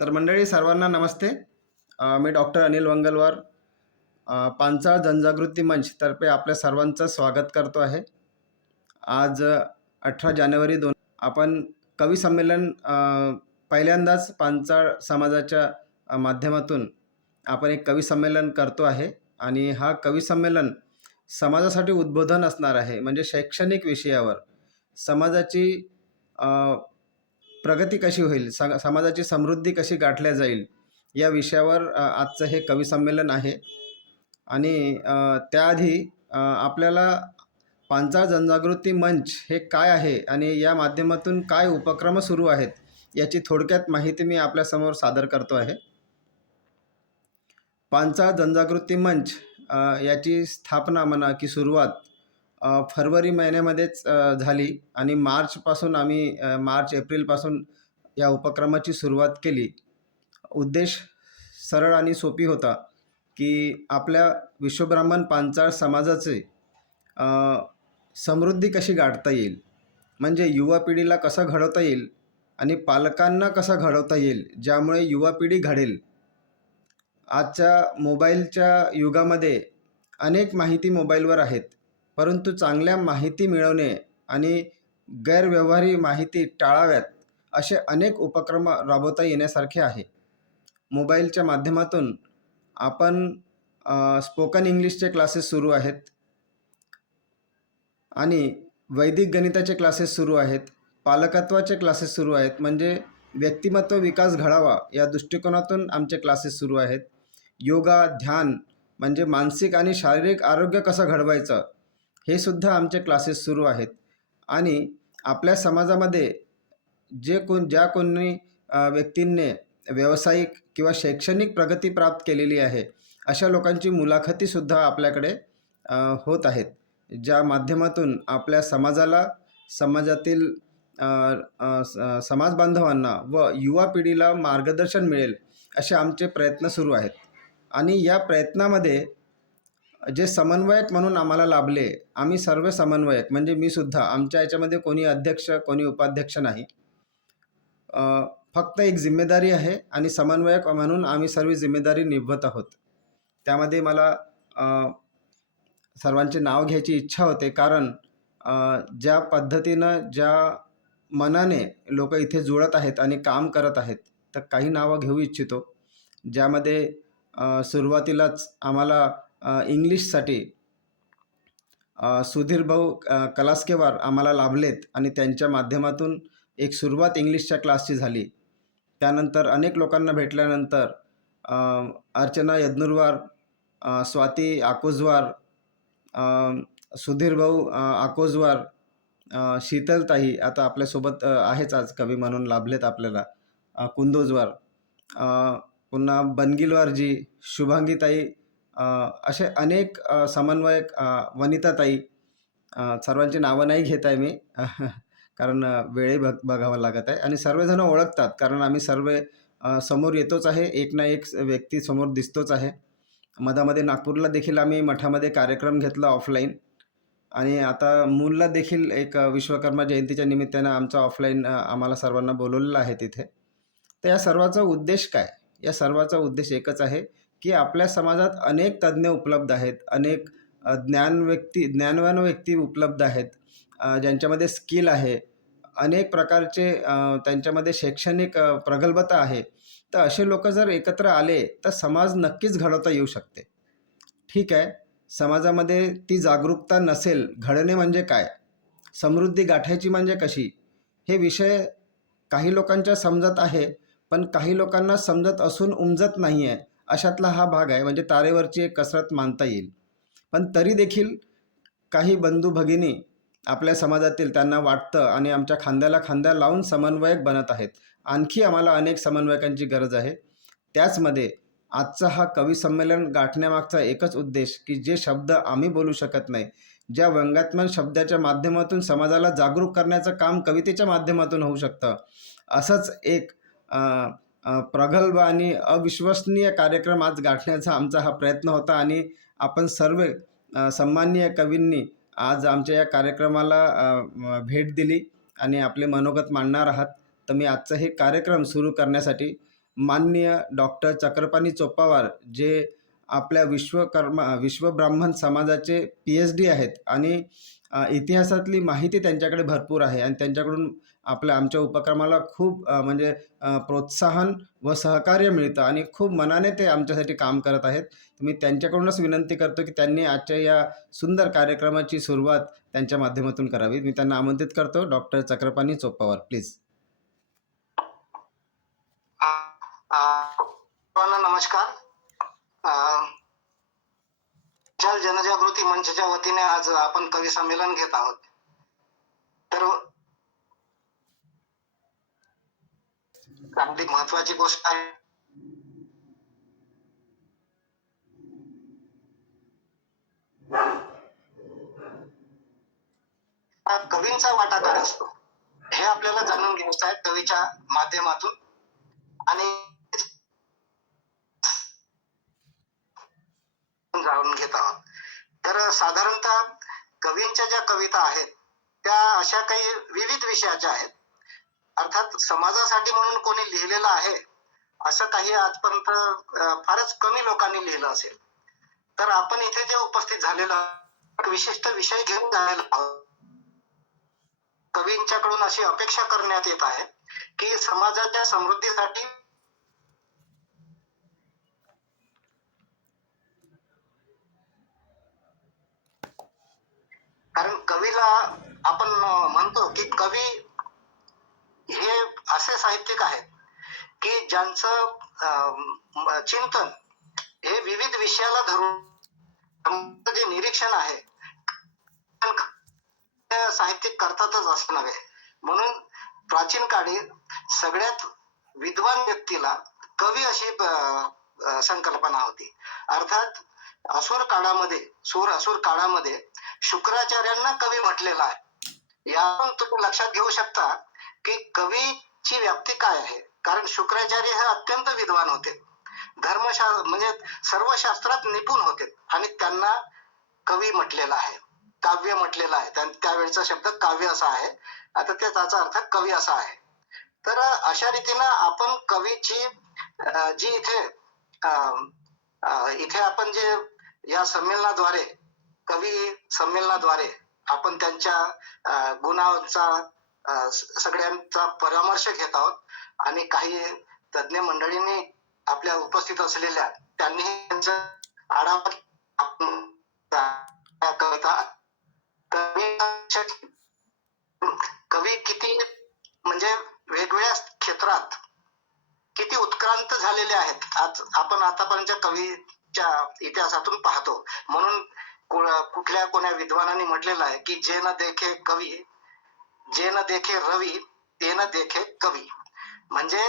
तर मंडळी सर्वांना नमस्ते. मी डॉक्टर अनिल वंगलवार, पांचाळ जनजागृती मंच तर्फे आपल्या सर्वांचं स्वागत करतो आहे. आज 18 जानेवारी आपण कवी संमेलन पहिल्यांदाच पांचाळ समाजाच्या माध्यमातून आपण एक कवी संमेलन करतो आहे आणि हा कवी संमेलन समाजासाठी उद्बोधन असणार आहे. म्हणजे शैक्षणिक विषयावर समाजाची अ, प्रगती कशी होईल, समाजाची समृद्धी कशी गाठल्या जाईल, या विषयावर आजचं हे कवी संमेलन आहे. आणि त्याआधी आपल्याला पांचाळ जनजागृती मंच हे काय आहे आणि या माध्यमातून काय उपक्रम सुरू आहेत, याची थोडक्यात माहिती मी आपल्यासमोर सादर करतो आहे. पांचाळ जनजागृती मंच याची स्थापना म्हणा की सुरुवात फरवरी महिन्यामध्येच झाली आणि मार्चपासून आम्ही मार्च-एप्रिलपासून या उपक्रमाची सुरुवात केली. उद्देश सरळ आणि सोपी होता की आपल्या विश्वब्राह्मण पांचाळ समाजाचे समृद्धी कशी गाठता येईल, म्हणजे युवा पिढीला कसं घडवता येईल आणि पालकांना कसं घडवता येईल, ज्यामुळे युवा पिढी घडेल. आजच्या मोबाईलच्या युगामध्ये अनेक माहिती मोबाईलवर आहेत, परंतु चांगल्या माहिती मिळवणे आणि गैरव्यवहारी माहिती टाळाव्यात असे अनेक उपक्रम राबवता येण्यासारखे आहे. मोबाईलच्या माध्यमातून आपण स्पोकन इंग्लिशचे क्लासेस सुरू आहेत आणि वैदिक गणिताचे क्लासेस सुरू आहेत, पालकत्वाचे क्लासेस सुरू आहेत, म्हणजे व्यक्तिमत्व विकास घडावा या दृष्टिकोनातून आमचे क्लासेस सुरू आहेत. योगा, ध्यान म्हणजे मानसिक आणि शारीरिक आरोग्य कसं घडवायचं, हे सुद्धा आमचे क्लासेस सुरू आहेत. आणि आपल्या समाजामध्ये ज्या कोणी व्यक्तींनी व्यावसायिक किंवा शैक्षणिक प्रगती प्राप्त केलेली आहे, अशा लोकांची मुलाखतीसुद्धा आपल्याकडे होत आहेत, ज्या माध्यमातून आपल्या समाजाला, समाजातील समाज बांधवांना व युवा पिढीला मार्गदर्शन मिळेल, असे आमचे प्रयत्न सुरू आहेत. आणि या प्रयत्नामध्ये जे समन्वयक म्हणून आम्हाला लाभले, आम्ही सर्व समन्वयक म्हणजे मी सुद्धा, आमच्या याच्यामध्ये कोणी अध्यक्ष कोणी उपाध्यक्ष नाही, फक्त एक जिम्मेदारी आहे आणि समन्वयक म्हणून आम्ही सर्व जिम्मेदारी निभवत आहोत. त्यामध्ये मला सर्वांचे नाव घ्यायची इच्छा होते, कारण ज्या पद्धतीनं ज्या मनाने लोक इथे जुळत आहेत आणि काम करत आहेत, तर काही नावं घेऊ इच्छितो. ज्यामध्ये सुरुवातीलाच आम्हाला इंग्लिशसाठी सुधीर भाऊ कलास्केवार आम्हाला लाभलेत आणि त्यांच्या माध्यमातून एक सुरुवात इंग्लिशच्या क्लासची झाली. त्यानंतर अनेक लोकांना भेटल्यानंतर अर्चना यदनुरवार, स्वाती आकोजवार, सुधीर भाऊ आकोजवार, शीतलताई आता आपल्यासोबत आहेच, आज कवी म्हणून लाभलेत आपल्याला, कुंदोजवार, पुन्हा बनगिलवारजी, शुभांगीताई, असे अनेक समन्वयक, वनिताताई, सर्वांची नावं नाही घेत आहे मी कारण वेळही बघावा लागत आहे. आणि सर्वजण ओळखतात, कारण आम्ही सर्व समोर येतोच आहे, एक ना एक व्यक्ती समोर दिसतोच आहे. मधामध्ये नागपूरला देखील आम्ही मठामध्ये कार्यक्रम घेतला ऑफलाईन, आणि आता मूलला देखील एक विश्वकर्मा जयंतीच्या निमित्तानं आमचा ऑफलाईन आम्हाला सर्वांना बोलवलेलं आहे तिथे. तर या सर्वाचा उद्देश काय? या सर्वाचा उद्देश एकच आहे की आपल्या समाजात अनेक तज्ज्ञ उपलब्ध आहेत, अनेक ज्ञानवान व्यक्ती उपलब्ध आहेत, ज्यांच्यामध्ये स्किल आहे, अनेक प्रकारचे त्यांच्यामध्ये शैक्षणिक प्रगल्भता आहे. तर असे लोक जर एकत्र आले तर समाज नक्कीच घडवता येऊ शकते. ठीक आहे, समाजामध्ये ती जागरूकता नसेल, घडणे म्हणजे काय, समृद्धी गाठायची म्हणजे कशी, हे विषय काही लोकांच्या समजत आहे, पण काही लोकांना समजत असून उमजत नाही आहे, अशातला हा भाग आहे. म्हणजे तारेवरची एक कसरत मानता येईल. पण तरी देखील काही बंधू भगिनी आपल्या समाजातील, त्यांना वाटतं आणि आमच्या खांद्याला खांदा लावून समन्वयक बनत आहेत. आणखी आम्हाला अनेक समन्वयकांची गरज आहे. त्याचमध्ये आजचा हा कवी संमेलन गाठण्यामागचा एकच उद्देश की जे शब्द आम्ही बोलू शकत नाही, ज्या व्यंग्यात्मक शब्दाच्या माध्यमातून समाजाला जागरूक करण्याचं काम कवितेच्या माध्यमातून होऊ शकतं, असंच एक प्रगल्भ आणि अविश्वसनीय कार्यक्रम आज गाठण्याचा आमचा हा प्रयत्न होता. आणि आपण सर्व सन्माननीय कवींनी आज आमच्या या कार्यक्रमाला भेट दिली आणि आपले मनोगत मांडणार आहात. तर मी आजचा हे कार्यक्रम सुरू करण्यासाठी माननीय डॉक्टर चक्रपाणी चोप्पावार जे आपल्या विश्वब्राह्मण समाजाचे PhD आहेत आणि इतिहासातली माहिती त्यांच्याकडे भरपूर आहे आणि त्यांच्याकडून आमच्या उपक्रमाला खूप म्हणजे प्रोत्साहन व सहकार्य मिळतं आणि खूप मनाने ते आमच्यासाठी काम करत आहेत. मी त्यांच्याकडूनच विनंती करतो की त्यांनी आजच्या या सुंदर कार्यक्रमाची सुरुवात त्यांच्या माध्यमातून करावी. मी त्यांना आमंत्रित करतो. Doctor Chakrapani Choppawar please. नमस्कार. जनजागृती मंचच्या वतीने आज आपण कवी संमेलन घेत आहोत. तर अगदी महत्वाची गोष्ट आहे. कवींचा वाटा काय असतो हे आपल्याला जाणून घ्यायचं आहे कवीच्या माध्यमातून. आणि जाणून घेत आहोत. तर साधारणतः कवींच्या ज्या कविता आहेत त्या अशा काही विविध विषयाच्या आहेत. अर्थात समाजासाठी म्हणून कोणी लिहिलेलं आहे असं काही आजपर्यंत फारच कमी लोकांनी लिहिलं असेल. तर आपण इथे जे उपस्थित झालेलो विशिष्ट विषय घेऊन झालेलो आहोत. कवींच्याकडून अशी अपेक्षा करण्यात येत आहे की समाजाच्या समृद्धीसाठी कारण कवीला आपण म्हणतो की कवी हे असे साहित्यिक आहेत की ज्यांचं चिंतन हे विविध विषयाला धरून जे निरीक्षण आहे साहित्यिक करतातच असं नव्हे. म्हणून प्राचीन काळी सगळ्यात विद्वान व्यक्तीला कवी अशी संकल्पना होती. अर्थात असुर काळामध्ये शुक्राचार्यांना कवी म्हटलेला आहे. यातून तुम्ही लक्षात घेऊ शकता की कवीची व्याप्ती काय आहे. कारण शुक्राचार्य हे अत्यंत विद्वान होते, धर्मशास्त्र म्हणजे सर्व शास्त्रात निपुण होते आणि त्यांना कवी म्हटलेला आहे, काव्य म्हटलेलं आहे. त्यावेळेचा शब्द काव्य असा आहे. आता त्याचा अर्थ कवी असा आहे. तर अशा रीतीनं आपण कवीची जी इथे आपण जे या संमेलनाद्वारे कवी संमेलनाद्वारे आपण त्यांच्या गुणांचा सगळ्यांचा परामर्श घेत आहोत आणि काही तज्ञ मंडळींनी आपल्या उपस्थित असलेल्या त्यांनी त्यांचा आढावा कविता कवी किती म्हणजे वेगवेगळ्या क्षेत्रात किती उत्क्रांत झालेले आहेत आज आपण आतापर्यंत कवीच्या इतिहासातून पाहतो. म्हणून कोण्या विद्वानांनी म्हटलेलं आहे की जे न देखे कवी, जे न देखे रवी ते न देखे कवी. म्हणजे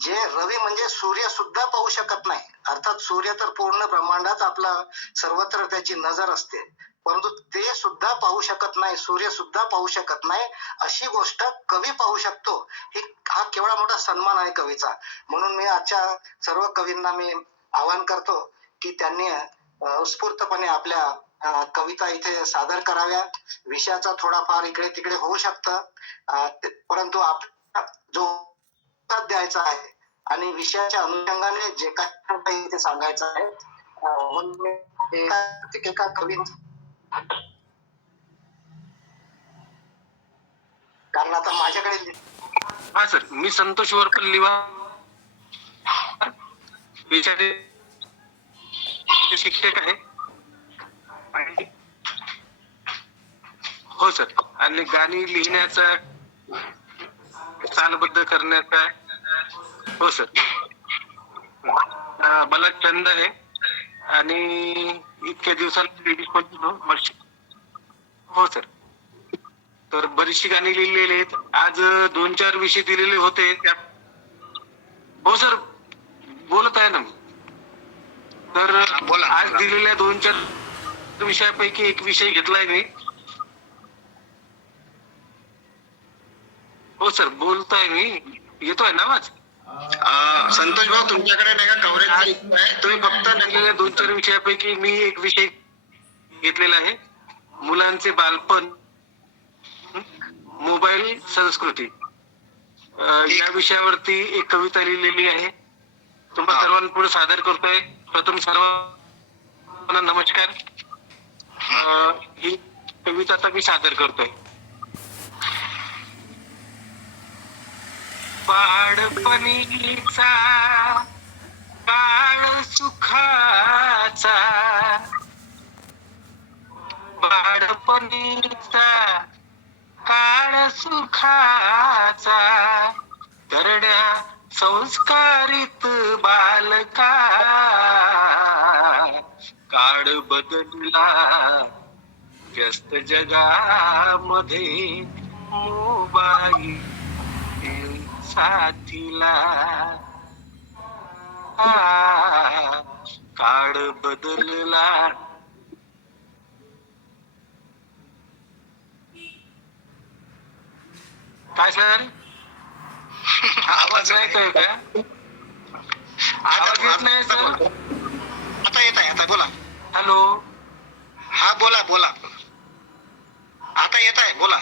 जे रवी म्हणजे सूर्य सुद्धा पाहू शकत नाही. अर्थात सूर्य तर पूर्ण ब्रह्मांडात आपला सर्वत्र त्याची नजर असते, परंतु ते सुद्धा पाहू शकत नाही, सूर्य सुद्धा पाहू शकत नाही अशी गोष्ट कवी पाहू शकतो. हा केवढा मोठा सन्मान आहे कवीचा. म्हणून मी आजच्या सर्व कवींना मी आवाहन करतो की त्यांनी उत्स्फूर्तपणे आपल्या कविता इथे सादर कराव्या. विषयाचा थोडाफार इकडे तिकडे होऊ शकतं, परंतु आपला जो द्यायचा आहे आणि विषयाच्या अनुषंगाने जे काही इथे सांगायचं आहे म्हणून एका कवी कारण आता माझ्याकडे हा सर, मी संतोष वरपल्लीवा विचारे शिक्षक आहे. हो सर, आणि गाणी लिहिण्याचा सालबद्ध करण्याचा हो सर मला छंद आहे आणि इतक्या दिवसात हो सर. तर बरीचशी गाणी लिहिलेली आहेत. आज 2-4 विषय दिलेले होते त्या हो सर बोलत आहे ना. तर आज दिलेल्या 2-4 विषयापैकी एक विषय घेतलाय मी. हो सर बोलतोय मी, येतोय ना आवाज? संतोष भाऊ तुमच्याकडे नाही का कव्हरेज? तुम्ही फक्त दिलेल्या 2-4 विषयापैकी मी एक विषय घेतलेला आहे, मुलांचे बालपण, मोबाईल संस्कृती. या विषयावरती एक कविता लिहिलेली आहे तुम्हा सर्वांपुढे सादर करतोय. प्रथम सर्वांना नमस्कार. ही कविता आता मी सादर करतोय. बाळपणीचा काळ सुखाचा, बाळपणीचा काळ सुखाचा, तरड्या संस्कारित बालका, काळ बदलला व्यस्त जगामध्ये मोबाईल साथीला, काळ बदलला. काय सर, आवाज नाही काय का? आवाज येत नाही सर. आता येत आहे, आता बोला. हॅलो, हा बोला बोला, आता येत आहे, बोला.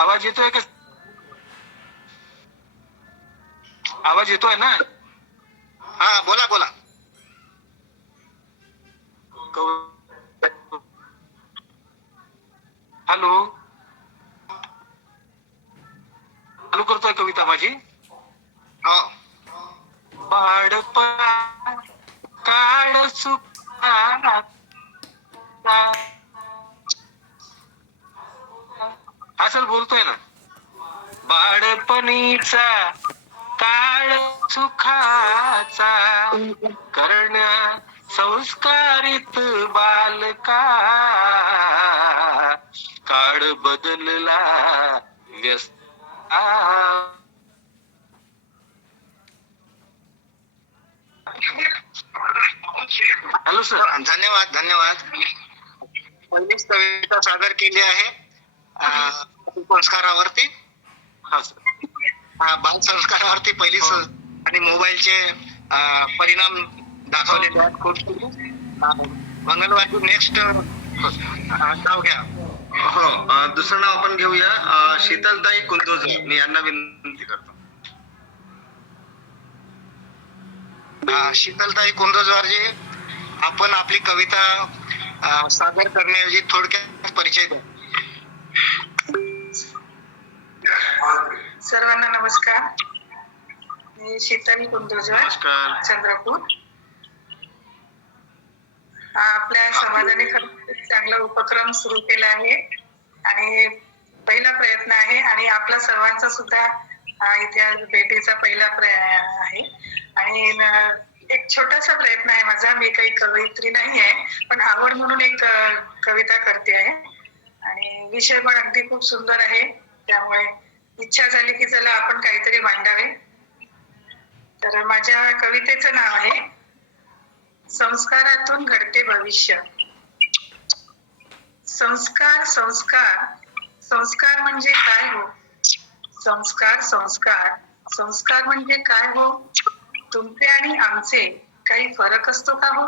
आवाज येतोय का? आवाज येतोय ना? हा बोला बोला. हॅलो, चालू करतोय कविता माझी. हो. बाळपणा काळ सुखाचा, हा सर बोलतोय ना. बाळपणीचा काळ सुखाचा, करण्या संस्कारित बालका, काळ बदलला व्यस्त. Hello sir. धन्यवाद धन्यवाद. पहिलीच कविता सादर केली आहे संस्कारावरती. हा सर. बाल संस्कारावरती पहिली आणि मोबाईलचे परिणाम दाखवलेले आहेत. खूप मंगळवारची नेक्स्ट नाव घ्या. हो, दुसरं नाव आपण घेऊया. शीतलताई कुंदोजर, मी यांना विनंती करतो. शीतलताई कुंदोजवारजी, आपण आपली कविता सादर करण्याऐवजी थोडक्यात परिचय द्या. सर्वांना नमस्कार. मी शीतल कुंदोजर, नमस्कार. चंद्रपूर. आपल्या समाजाने खूप चांगला उपक्रम सुरू केला आहे आणि पहिला प्रयत्न आहे आणि आपला सर्वांचा सुद्धा इथे आज भेटीचा पहिला आहे. आणि एक छोटासा प्रयत्न आहे माझा. मी काही कवयित्री नाही आहे, पण आवड म्हणून एक कविता करते आहे आणि विषय पण अगदी खूप सुंदर आहे. त्यामुळे इच्छा झाली की चला आपण काहीतरी मांडावे. तर माझ्या कवितेचं नाव आहे संस्कारातून घडते भविष्य. संस्कार संस्कार संस्कार म्हणजे काय हो? संस्कार संस्कार संस्कार म्हणजे काय हो? तुमचे आणि आमचे काही फरक असतो का हो?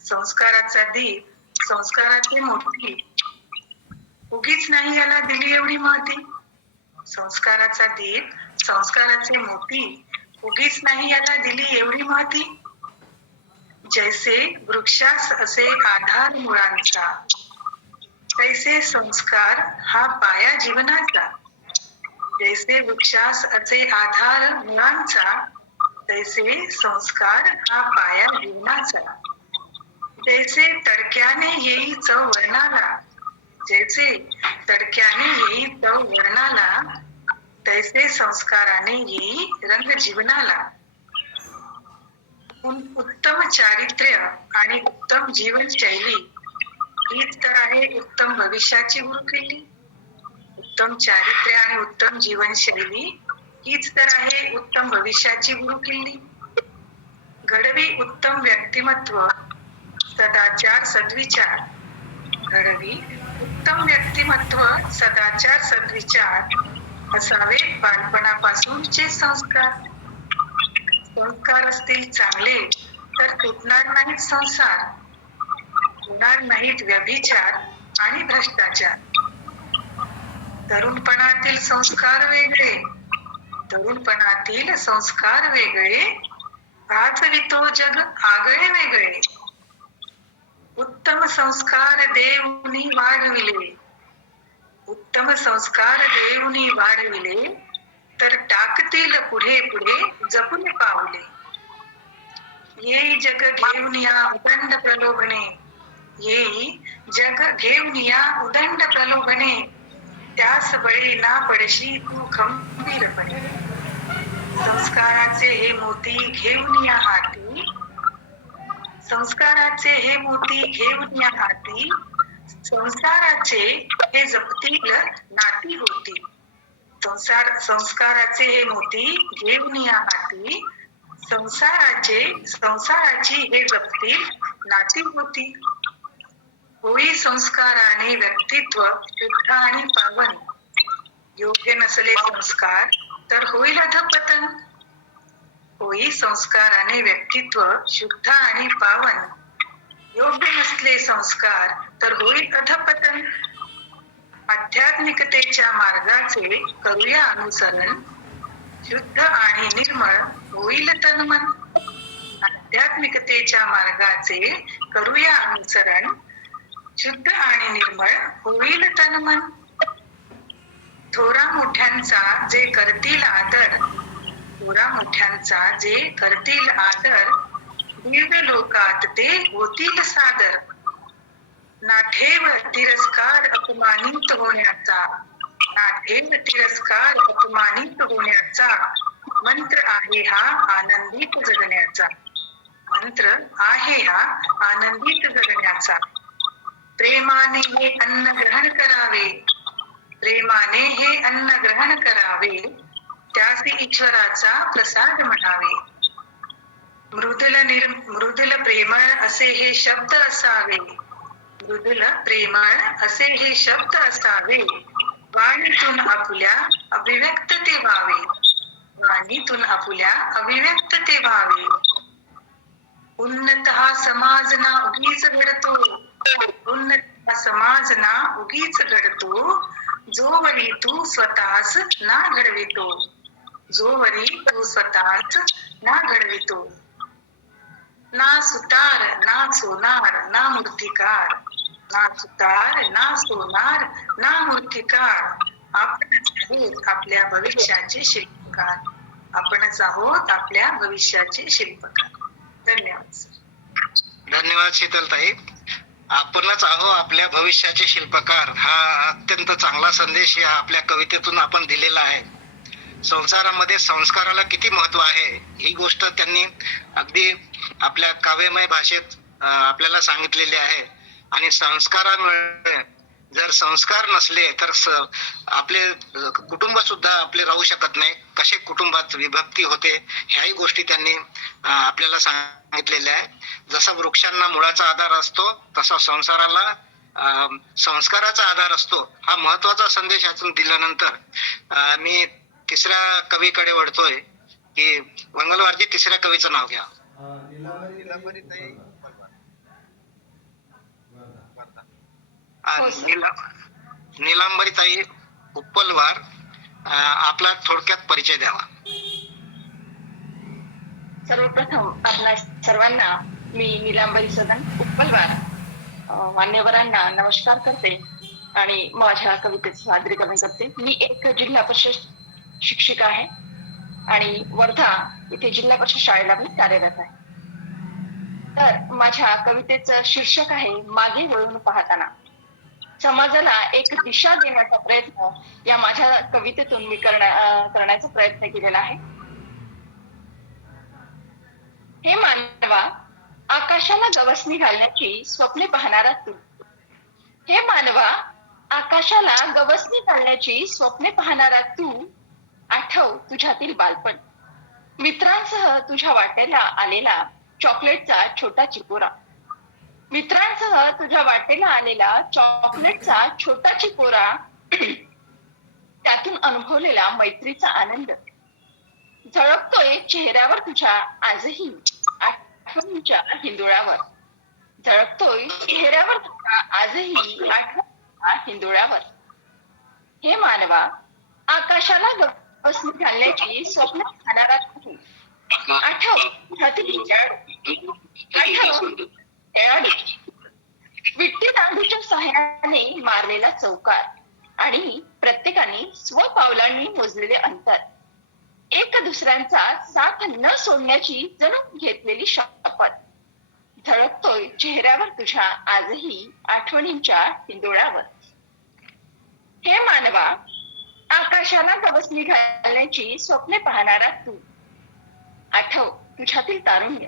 संस्काराचा दीप, संस्काराची मोठी, उगीच नाही याला दिली एवढी महती. संस्काराचा दीप, संस्काराचे मोती, उगीच नाही याला दिली एवढी महती. जैसे वृक्षास असे आधार मुळांचा, तैसे संस्कार हा पाया जीवनाचा. जैसे वृक्षास असे आधार मुळांचा, तैसे संस्कार हा पाया जीवनाचा. जैसे तडक्याने येई चव वर्णाला, जैसे तडक्याने येई चव वर्णाला, तैसे संस्काराने येई रंग जीवनाला. उत्तम चारित्र्य आणि उत्तम जीवनशैली हीच तर आहे उत्तम भविष्याची गुरुकिल्ली. उत्तम चारित्र्य आणि उत्तम जीवनशैली हीच तर आहे उत्तम भविष्याची गुरुकिल्ली. घडवी उत्तम व्यक्तिमत्व, सदाचार सद्विचार. घडवी उत्तम व्यक्तिमत्व, सदाचार सद्विचार, असावे बालपणापासूनचे संस्कार. संस्कार असतील चांगले तर तुटणार नाहीत संसार, होणार नाहीत व्यभिचार आणि भ्रष्टाचार. तरुणपणातील संस्कार वेगळे, तरुणपणातील संस्कार वेगळे, आचरितो जग आगळे वेगळे. उत्तम संस्कार देऊनी वाढविले, उत्तम संस्कार देऊनी वाढविले, तर टाकतील पुढे पुढे जपून पावले. येई जग घेऊन या उदंड प्रलोभने, येई जग घेऊन या उदंड प्रलोभने, त्यास बळी ना पडशी तू खंबीरपणे. संस्काराचे हे मोती घेऊन या हाती, संस्काराचे हे मोती घेऊन या हाती, संसाराचे हे जपतील नाती होती. संस्काराचे हे मोती घेऊन या हाती, संसाराची हे जपतील नाती होती. होई संस्काराने व्यक्तित्व शुद्ध आणि पावन, योग्य नसले संस्कार तर होईल अधपतन. होई संस्काराने व्यक्तित्व शुद्ध आणि पावन, योग्य नसले संस्कार तर होईल अधपतन. आध्यात्मिकतेच्या मार्गाचे करूया अनुसरण, शुद्ध आणि निर्मळ होईल तनमन. आध्यात्मिकतेच्या मार्गाचे करूया अनुसरण, शुद्ध आणि निर्मळ होईल तनमन. थोरा मोठ्यांचा जे करतील आदर, थोरा मोठ्यांचा जे करतील आदर, दिव्य लोकात ते होतील सादर. ना ठेव तिरस्कार अपमानित होण्याचा, ना ठेव तिरस्कार अपमानित होण्याचा, मंत्र आहे हा आनंदित जगण्याचा. मंत्र आहे हा आनंदित जगण्याचा. प्रेमाने हे अन्न ग्रहण करावे, प्रेमाने हे अन्न ग्रहण करावे, त्यासी ईश्वराचा प्रसाद म्हणावे. मृदुल प्रेमळ असे हे शब्द असावे, मृदुल प्रेमळ असे हे शब्द असावे, वाणीतून आपुल्या अभिव्यक्त ते व्हावे, वाणीतून आपुल्या अभिव्यक्त ते व्हावे. उन्नत हा समाज ना उगीच घडतो, उन्नत हा समाज ना उगीच घडतो, जोवरी तू स्वतःच ना घडवितो, जोवरी तू स्वतःच ना घडवितो. ना सुतार ना सोनार ना मूर्तिकार, ना सुतार ना सोनार ना मूर्तिकार, आपणच आहोत आपल्या भविष्याचे शिल्पकार, आपणच आहोत आपल्या भविष्याचे शिल्पकार. धन्यवाद. धन्यवाद शीतलताई. आपणच आहो आपल्या भविष्याचे शिल्पकार, हा अत्यंत चांगला संदेश या आपल्या कवितेतून आपण दिलेला आहे. संसारामध्ये संस्काराला किती महत्व आहे ही गोष्ट त्यांनी अगदी आपल्या काव्यमय भाषेत आपल्याला सांगितलेली आहे. आणि संस्कारामुळे जर संस्कार नसले तर आपले कुटुंब सुद्धा आपले राहू शकत नाही, कसे कुटुंबात विभक्ती होते ह्याही गोष्टी त्यांनी आपल्याला सांगितलेल्या आहे. जसा वृक्षांना मुळाचा आधार असतो तसा संसाराला संस्काराचा आधार असतो, हा महत्वाचा संदेश यातून दिल्यानंतर मी तिसऱ्या कवीकडे वळतोय की मंगलवारजी तिसऱ्या कवीचं नाव घ्या. नीलांबरीताई उप्पलवार, आपला थोडक्यात परिचय द्यावा. सर्वप्रथम आपल्या सर्वांना मी नीलांबरी सदन उप्पलवार मान्यवरांना नमस्कार करते आणि माझ्या कवितेचे सादरीकरण करते. मी एक जिल्हा परिषद शिक्षिका आहे आणि वर्धा इथे जिल्हा परिषद शाळेला मी कार्यरत आहे. तर माझ्या कवितेचं शीर्षक आहे मागे वळून पाहताना. समाजाला एक दिशा देण्याचा प्रयत्न या माझ्या कवितेतून मी करण्याचा प्रयत्न केलेला आहे. हे मानवा, आकाशाला गवसणी घालण्याची स्वप्ने पाहणारा तू. हे मानवा, आकाशाला गवसणी घालण्याची स्वप्ने पाहणारा तू. आठव तुझ्यातील बालपण, मित्रांसह तुझ्या वाटेला आलेला चॉकलेटचा छोटा चिकोरा. मित्रांसह तुझ्या वाटेला आलेला चॉकलेटचा छोटा चिकोरा, त्यातून अनुभवलेला मैत्रीचा आनंद झळकतोय चेहऱ्यावर तुझ्या आजही आठवणीच्या हिंदुळावर. झळकतोय चेहऱ्यावर तुझ्या आजही आठवणीच्या हिंदुळावर. हे मानवा, आकाशाला गवसणी घालण्याची स्वप्न पाहणारा तू. आठव तुझ्यातील खेळाडू. विट्टी दांडूच्या सहाय्याने मारलेला चौकार आणि प्रत्येकाने स्वपावलांनी मोजलेले अंतर, एक दुसऱ्यांचा साथ न सोडण्याची जणू घेतलेली शपथ, झळकतोय चेहऱ्यावर तुझ्या आजही आठवणींच्या हिंदोळ्यावर. हे मानवा, आकाशाला गवसणी घालण्याची स्वप्ने पाहणारा तू. आठव तुझ्यातील तारुण्य.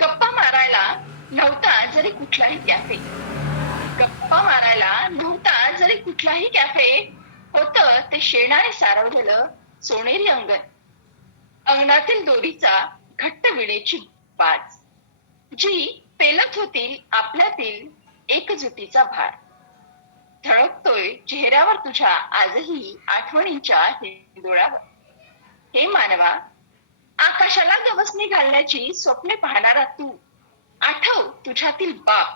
गप्पा मारायला नव्हता जरी कुठलाही कॅफे, गप्पा मारायला नव्हता जरी कुठलाही कॅफे, होतं ते शेणाने सारवलेलं सोनेरी अंगण, अंगणातील दोरीचा घट्ट विणेची बाज, जी पेलत होती आपल्यातील एकजुटीचा भार. झळकतोय चेहऱ्यावर तुझ्या आजही आठवणींच्या हिंदोळ्यावर. हे मानवा, आकाशाला गवसणी घालण्याची स्वप्ने पाहणारा तू. आठव तुझ्यातील बाप.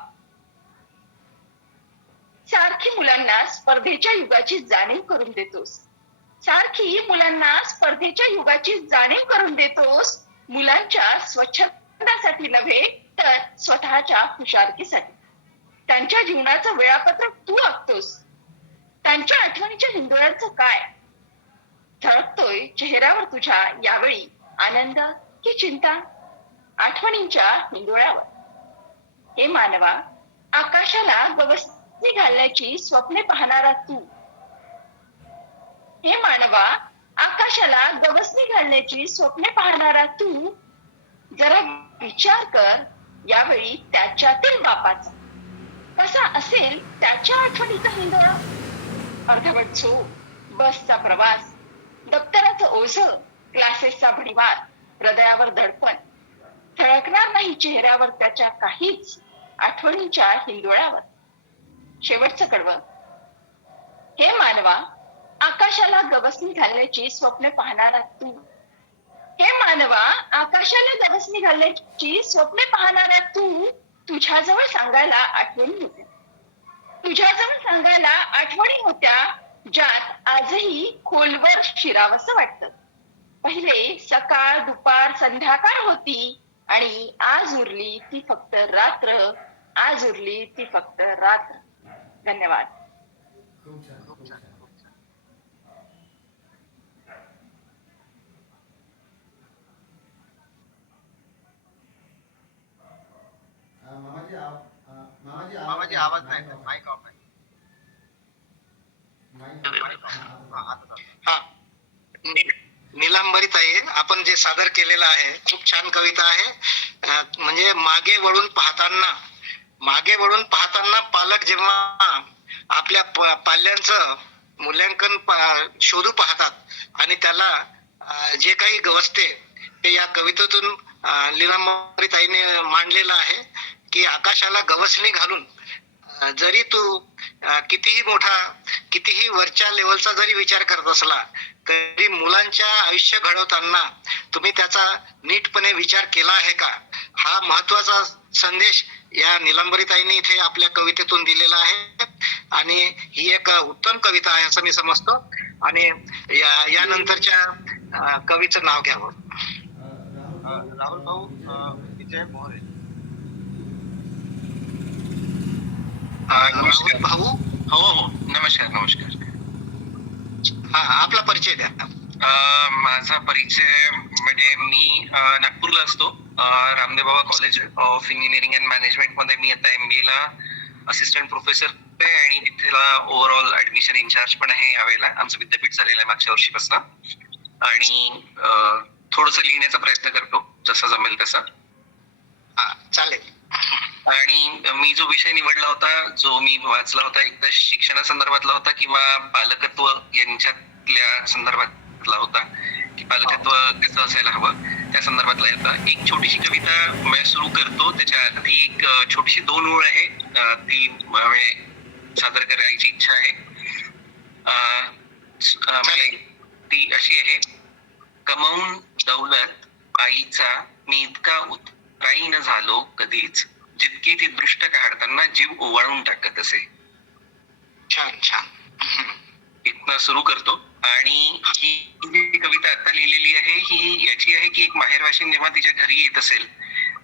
सारखी मुलांना स्पर्धेच्या युगाची जाणीव करून देतोस, सारखी मुलांना स्पर्धेच्या युगाची जाणीव करून देतोस, मुलांच्या स्वच्छंदासाठी नव्हे तर स्वतःच्या हुशारकीसाठी. त्यांच्या जीवनाचं वेळापत्रक तू आखतोस. त्यांच्या आठवणीच्या हिंदोळ्यांचं काय? झळकतोय चेहऱ्यावर तुझ्या यावेळी आनंद की चिंता, आठवणींच्या हिंदोळ्यावर. हे मानवा, आकाशाला गवसणी घालण्याची स्वप्ने पाहणारा तू. हे मानवा, आकाशाला गवसणी घालण्याची स्वप्ने पाहणारा तू. जरा विचार कर यावेळी त्याच्यातील बापाचा. कसा असेल त्याच्या आठवणीचा हिंदोळा? अर्धवट झोप, बसचा प्रवास, दप्तराचं ओझं, क्लासेसचा भडीमार, हृदयावर दडपण, ठळकणार नाही चेहऱ्यावर त्याच्या काहीच आठवणींच्या हिंदोळ्यावर. शेवटचं कडवं. हे मानवा, आकाशाला गवसणी घालण्याची स्वप्ने पाहणारा तू. हे मानवा, आकाशाला गवसणी घालण्याची स्वप्ने पाहणारा तू. तुझ्याजवळ सांगायला आठवणी होत्या, तुझ्याजवळ सांगायला आठवणी होत्या, ज्यात आजही खोलवर शिरावंसं वाटतं. पहिले सकाळ, दुपार, संध्याकाळ होती आणि आज उरली ती फक्त रात्र, आज उरली ती फक्त रात्र. धन्यवाद. मामाजी आवाज नाही, माईक ऑफ आहे. हा, नीलांबरी ताई, आपण जे सादर केलेलं आहे खूप छान कविता आहे. म्हणजे मागे वळून पाहताना पालक जेव्हा आपल्या पाल्यांचं मूल्यांकन शोधू पाहतात आणि त्याला जे काही गवसते ते या कवितेतून लीलांबरी ताईने मांडलेलं आहे की आकाशाला गवसणी घालून जरी तू कितीही मोठा, कितीही वरच्या लेवलचा जरी विचार करत असला तरी मुलांच्या आयुष्य घडवताना तुम्ही त्याचा नीटपणे विचार केला आहे का, हा महत्वाचा संदेश या नीलांबरी ताईंनी इथे आपल्या कवितेतून दिलेला आहे. आणि ही एक उत्तम कविता आहे असं मी समजतो. आणि यानंतरच्या कवीचं नाव घ्यावं. राहुल भाऊ विजय मोरे. नमस्कार भाऊ. हो, नमस्कार. हा, आपला परिचय द्या. माझा परिचय म्हणजे मी नागपूरला असतो. Ramdev Baba college of engineering and management मध्ये मी आता MBA ला असिस्टंट प्रोफेसर आहे आणि तिथला ओव्हरऑल ऍडमिशन इन्चार्ज पण आहे. यावेळेला आमचं विद्यापीठ झालेलं आहे मागच्या वर्षीपासून. आणि थोडंसं लिहिण्याचा प्रयत्न करतो जसं जमेल तसं. चालेल. आणि मी जो विषय निवडला होता, जो मी वाचला होता, एकदा शिक्षणासंदर्भातला होता किंवा पालकत्व यांच्यातल्या संदर्भातला होता की पालकत्व कसं असायला हवं त्या संदर्भातला होता. एक छोटीशी कविता मी सुरू करतो. त्याच्या आधी एक छोटीशी 2 ओळ आहे, ती सादर करायची इच्छा आहे. ती अशी आहे. कमावून दौलत आईचा मी इतका उत्साही न झालो कधीच, जितकी ती दृष्ट काढताना जीव ओवाळून टाकत असे. छान. इथनं सुरू करतो. आणि ही जी कविता आता लिहिलेली आहे ही याची आहे की एक माहेरवाशीण जेव्हा तिच्या घरी येत असेल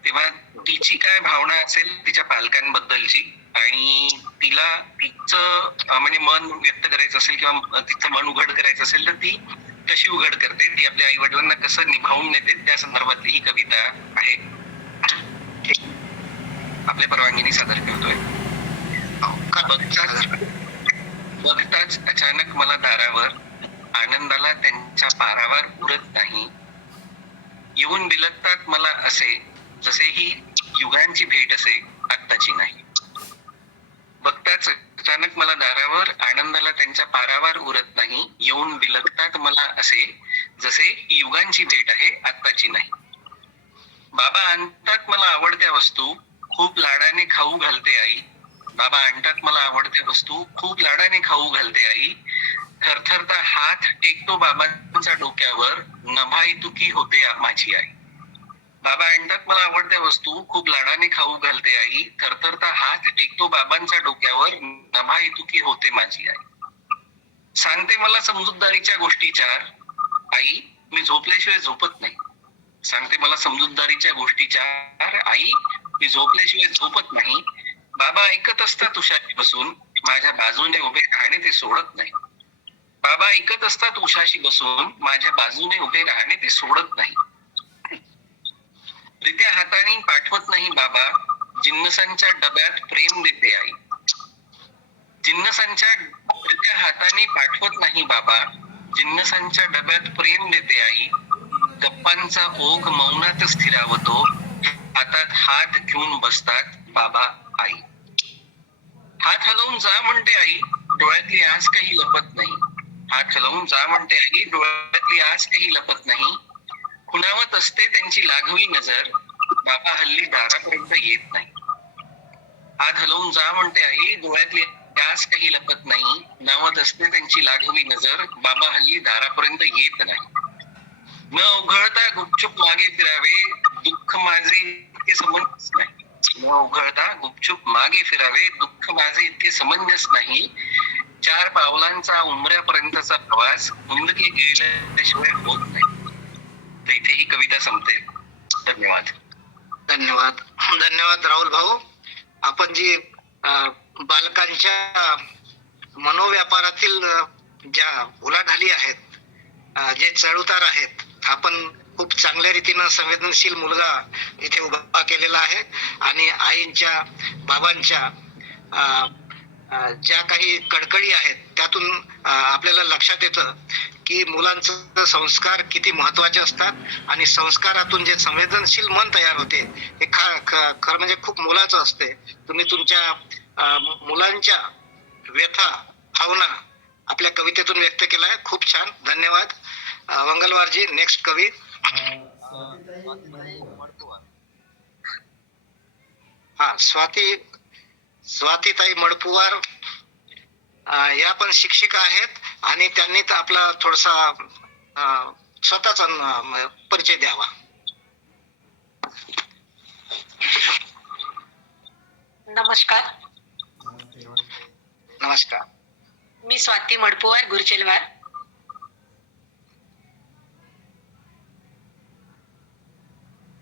तेव्हा तिची काय भावना असेल तिच्या पालकांबद्दलची, आणि तिला तिचं म्हणजे मन व्यक्त करायचं असेल किंवा तिचं मन उघड करायचं असेल तर ती कशी उघड करते, ती आपल्या आई वडिलांना कसं निभावून नेते त्या संदर्भातली ही कविता आहे. आपल्या परवानगीने सादर करतोय. बघताच अचानक मला दारावर आनंदाला त्यांच्या पारावर उरत नाही, येऊन बिलगतात मला असे जसे ही युगांची भेट असे आत्ताची नाही. बघताच अचानक मला दारावर आनंदाला त्यांच्या पारावर उरत नाही, येऊन बिलगतात मला असे जसे ही युगांची भेट आहे आत्ताची नाही. बाबा आणतात मला आवडत्या वस्तू, खूप लाडाने खाऊ घालते आई. बाबा आणतात मला आवडत्या वस्तू, खूप लाडाने खाऊ घालते आई. थरथरता हात टेकतो बाबांच्या डोक्यावर, नभाइतुकी होते माझी आई. बाबा आणतात मला आवडत्या वस्तू, खूप लाडाने खाऊ घालते आई. थरथरता हात टेकतो बाबांच्या डोक्यावर, नभाइतुकी होते माझी आई. सांगते मला समजूतदारीच्या गोष्टी चार, आई मी झोपल्याशिवाय झोपत नाही. सांगते मला समजूतदारीच्या गोष्टी चार, आई मी झोपल्याशिवाय झोपत नाही. बाबा ऐकत असतात उशाशी बसून, माझ्या बाजूने उभे राहणे ते सोडत नाही. बाबा ऐकत असतात उशाशी बसून, माझ्या बाजूने उभे राहणे ते सोडत नाही. रित्या हाताने पाठवत नाही बाबा, जिन्नसांच्या डब्यात प्रेम देते आई. जिन्नसांच्या रित्या हाताने पाठवत नाही बाबा, जिन्नसांच्या डब्यात प्रेम देते आई. गप्पांचा ओघ मौनात स्थिरावतो, हातात हात घेऊन बसतात बाबा आई. हात हलवून जा म्हणते आई, डोळ्यातली आस काही लपत नाही. हात हलवून जा म्हणते आई, डोळ्यातली आस काही लपत नाही. खुणावत असते त्यांची लाघवी नजर, बाबा हल्ली दारापर्यंत येत नाही. हात हलवून जा म्हणते आई, डोळ्यातली आस काही लपत नाही. खुणावत असते त्यांची लाघवी नजर, बाबा हल्ली दारापर्यंत येत नाही. न उघडता गुपचूप मागे फिरावे, दुःख माझे इतके समंजस नाही. न उघडता गुपचूप मागे फिरावे, दुःख माझे इतके समंजस नाही. 4 पावलांचा उंबऱ्यापर्यंतचा प्रवास मुंदकी गेल्याशिवाय होत नाही. तर इथे ही कविता संपते. धन्यवाद. धन्यवाद. धन्यवाद राहुल भाऊ. आपण जी बालकांच्या मनोव्यापारातील ज्या उलाढाली आहेत, जे चढउतार आहेत, आपण खूप चांगल्या रीतीनं संवेदनशील मुलगा इथे उभा केलेला आहे. आणि आईंच्या बाबांच्या ज्या काही कडकडी आहेत त्यातून आपल्याला लक्षात येतं की मुलांचं संस्कार किती महत्वाचे असतात आणि संस्कारातून जे संवेदनशील मन तयार होते हे खरं म्हणजे खूप मोलाचं असते. तुम्ही तुमच्या मुलांच्या व्यथा भावना आपल्या कवितेतून व्यक्त केलाय. खूप छान. धन्यवाद. मंगलवारजी, नेक्स्ट कवी. हा, स्वातीताई मडपुवार या पण शिक्षिका आहेत आणि त्यांनी तर आपला थोडासा स्वतःचा परिचय द्यावा. नमस्कार. नमस्कार. मी स्वाती मडपुवार, गुरजेलवार.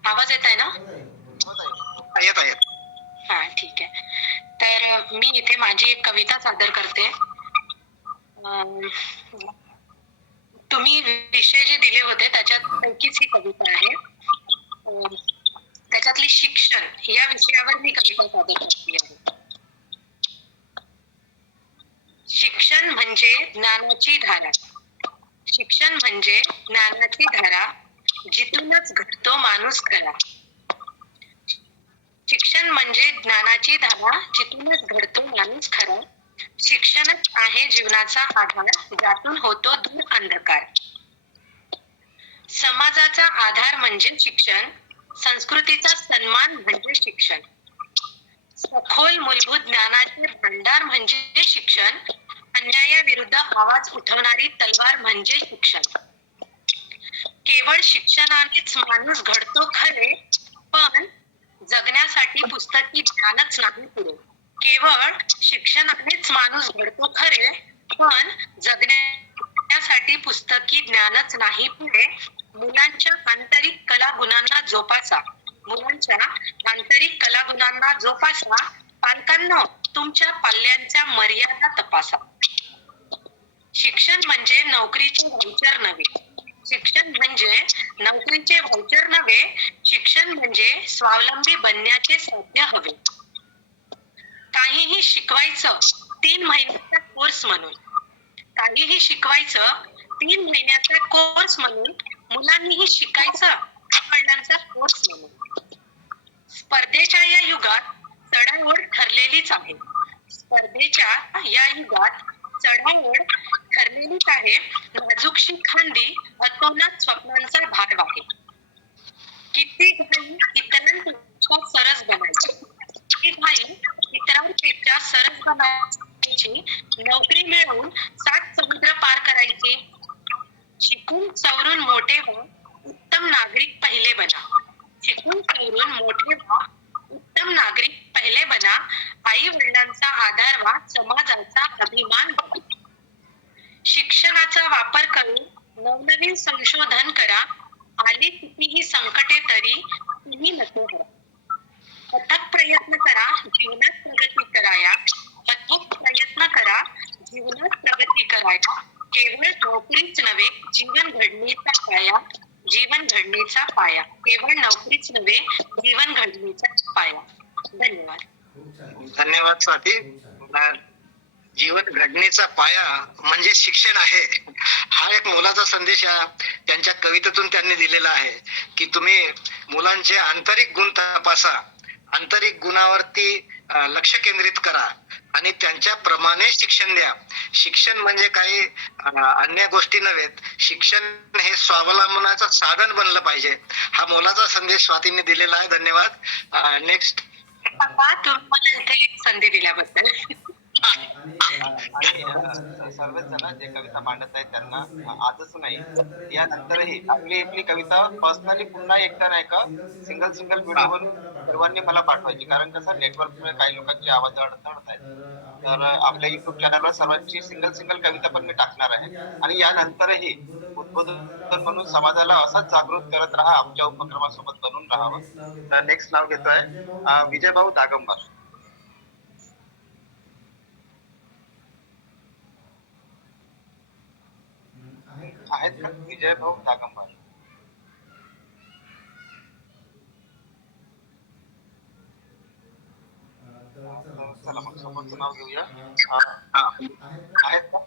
आवाज येत आहे ना? येत आहेत. हा, ठीक आहे. तर मी इथे माझी एक कविता सादर करते. तुम्ही विषय जे दिले होते त्याच्यात पैकीच ही कविता आहे. त्याच्यातली शिक्षण या विषयावर मी कविता सादर करते आहे. शिक्षण म्हणजे ज्ञानाची धारा. शिक्षण म्हणजे ज्ञानाची धारा, जिथूनच घडतो माणूस खरा. शिक्षण म्हणजे ज्ञानाची धारा, जिथूनच घडतो माणूस खरा. शिक्षणच आहे जीवनाचा आधार, ज्यातून होतो दूर अंधकार. समाजाचा आधार म्हणजे शिक्षण, संस्कृतीचा सन्मान म्हणजे शिक्षण. सखोल मूलभूत ज्ञानाचे भांडार म्हणजे शिक्षण. अन्यायाविरुद्ध आवाज उठवणारी तलवार म्हणजे शिक्षण. केवळ शिक्षणानेच माणूस घडतो खरे, पण जगण्यासाठी पुस्तकी ज्ञानच नाही पुरे. केवळ शिक्षणानेच माणूस घडतो खरे, पण जगण्यासाठी पुस्तकी ज्ञानच नाही, पुढे मुलांच्या आंतरिक कलागुणांना जोपासा. मुलांच्या आंतरिक कलागुणांना जोपासा. पालकांनो, तुमच्या पाल्यांच्या मर्यादा तपासा. शिक्षण म्हणजे नोकरीचे व्हाउचर नव्हे. शिक्षण म्हणजे नोकरीचे व्हाउचर नव्हे. शिक्षण म्हणजे स्वावलंबी बनण्याचे साध्य हवे. काहीही शिकवायचं 3 महिन्याचा कोर्स म्हणून. काहीही शिकवायचं 3 महिन्याचा कोर्स म्हणून. मुलांनीही शिकायचं वडिलांचा कोर्स म्हणून. स्पर्धेच्या या युगात चढाओढ ठरलेलीच आहे. स्पर्धेच्या या युगात चढाओढ ठरलेलीच आहे. नाजूकशी खांदी अतोनात स्वप्नांचा भाग आहे. किती घाई इतरांपेक्षा सरस बनायची. किती घाई इतरांपेक्षा सरस बनायची. नोकरी मिळवून 7 समुद्र पार करायची. शिकून सवरून मोठे व्हा, उत्तम नागरिक पहिले बना. शिकून सवरून मोठे व्हा, उत्तम नागरिक पहिले बना. आई वडिलांचा आधार व्हा, समाजाचा अभिमान बना. शिक्षणाचा वापर करून नवनवीन संशोधन करा. आली कितीही संकटे तरी तुम्ही नको करा. अथक प्रयत्न करा, जीवनात प्रगती कराया. अथक प्रयत्न करा, जीवनात प्रगती कराया. केवळ नोकरीच नव्हे, जीवन घडणीचा पाया. जीवन घडणीचा पाया. केवळ नोकरीच नव्हे, जीवन घडणीचा पाया. धन्यवाद. धन्यवाद स्वाती. जीवन घडणीचा पाया म्हणजे शिक्षण आहे. हा एक मोलाचा संदेश त्यांच्या कवितेतून त्यांनी दिलेला आहे की तुम्ही मुलांचे आंतरिक गुण तपासा, आंतरिक गुणावरती लक्ष केंद्रित करा आणि त्यांच्याप्रमाणे शिक्षण द्या. शिक्षण म्हणजे काही अन्य गोष्टी नव्हेत. शिक्षण हे स्वावलंबनाचं साधन बनलं पाहिजे. हा मोलाचा संदेश स्वातींनी दिलेला आहे. धन्यवाद. नेक्स्ट. तुम्ही मला इथे एक संधी दिल्याबद्दल. सर्वच जण जे कविता मांडत आहेत त्यांना आजच नाही, यानंतरही आपली कविता पर्सनली पुन्हा एकदा नाही का सिंगल व्हिडिओ बनवून सर्वांनी मला पाठवायची. कारण कसं नेटवर्कमुळे काही लोकांची आवाज अडथळत आहेत. तर आपल्या युट्यूब चॅनलवर सर्वांची सिंगल कविता पण मी टाकणार आहे. आणि यानंतरही उद्बोधन म्हणून समाजाला असंच जागृत करत राहा. आमच्या उपक्रमासोबत बनून राहावं. तर नेक्स्ट नाव घेतोय विजयभाऊ दागंबार. आहेत का विजयभाऊ दागंबार? चला मग समोरचं नाव घेऊया. आहेत का?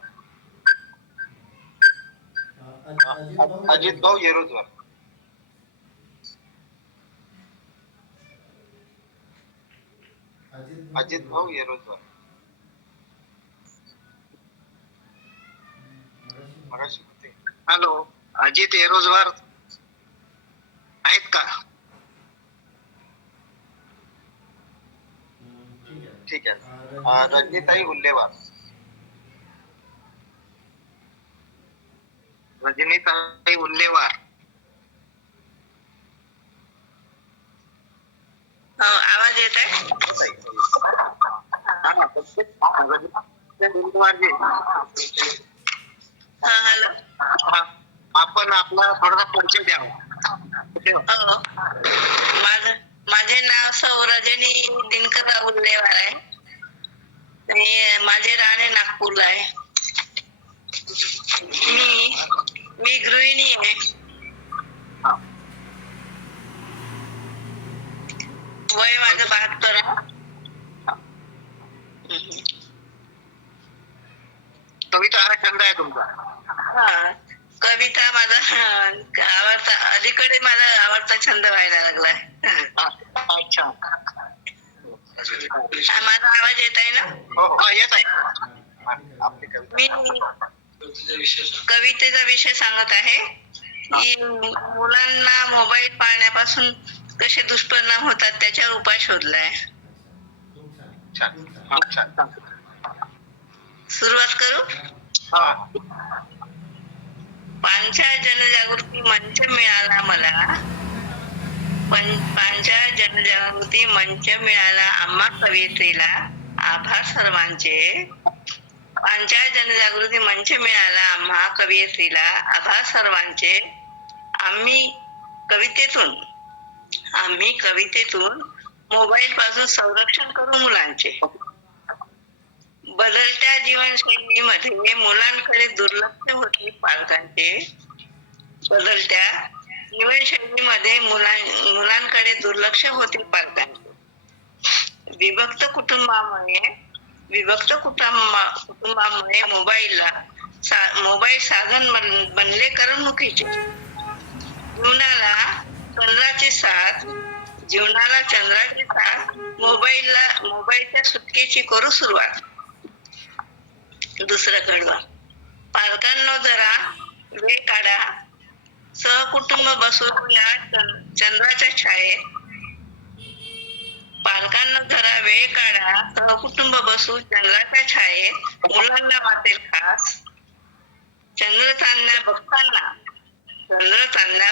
अजित भाऊ येरोजवार. अजित भाऊ येरोजवार. मगाशी होते. हॅलो, अजित येरोजवार आहेत का? ठीक आहे. रजनीताई हुल्लेवार. रजनीताई उल्लेवार. आवाज येत आहे? हॅलो. आपण आपला थोडासा परिचय द्यावा. माझे नाव सौ रजनी दिनकर उल्लेवार आहे आणि माझे राहणे नागपूरला आहे. मी गृहिणी आहे. वय माझं 72 आहे. कविता हा छंद आहे तुमचा? कविता माझा आवडता, अलीकडे माझा आवडता छंद व्हायला लागलाय. अच्छा. माझा आवाज येत आहे ना? हो, येत आहे. आपली कविता. मी कवितेचा विषय सांगत आहे की मुलांना मोबाईल पाहण्यापासून कसे दुष्परिणाम होतात त्याच्यावर उपाय शोधलाय. छान. सुरुवात करू? पांचाळ जनजागृती मंच मिळाला मला. पांचाळ जनजागृती मंच मिळाला आम्हा कवयित्रीला. आभार सर्वांचे. पांचाळ जनजागृती मंच मिळाला आम्हा कवयित्रीला. आभार सर्वांचे. आम्ही कवितेतून मोबाईल पासून संरक्षण करू मुलांचे. बदलत्या जीवनशैलीमध्ये मुलांकडे दुर्लक्ष होते पालकांचे. बदलत्या जीवनशैलीमध्ये मुलांकडे दुर्लक्ष होते पालकांचे. विभक्त कुटुंबामुळे मोबाईल साधन बनले करमणुकीचे. जीवनाला चंद्राची साथ मोबाईलच्या सुटकेची करू सुरुवात. दुसरं कडवं. पालकांनो जरा वेळ काढा, सहकुटुंब बसून या चंद्राच्या छायेत. पालकांना जरा वेळ काढा, सहकुटुंब बसू चंद्राच्या छायेत. मुलांना वाटेल खास. चंद्र चांदण्या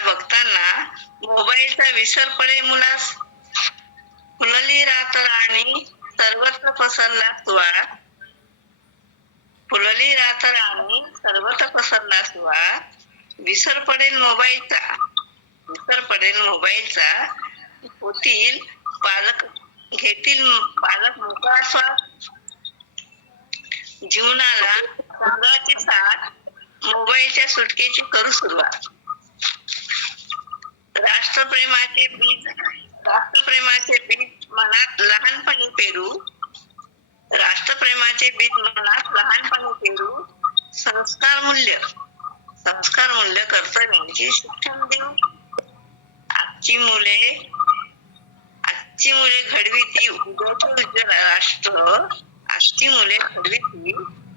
बघताना मोबाईलचा विसर पडे मुलास. फुलली रात राणी सर्वत्र पसरला सुवास. विसर पडेल मोबाईलचा. घेतील पालक मोकळा श्वास. जीवनाला चंद्राची साथ मोबाईलच्या सुटकेची करू सुरुवात. राष्ट्रप्रेमाचे बीज मनात लहानपणी पेरू. संस्कार मूल्य कर्तव्यांची शिक्षण देऊ. आजची मुले घडविती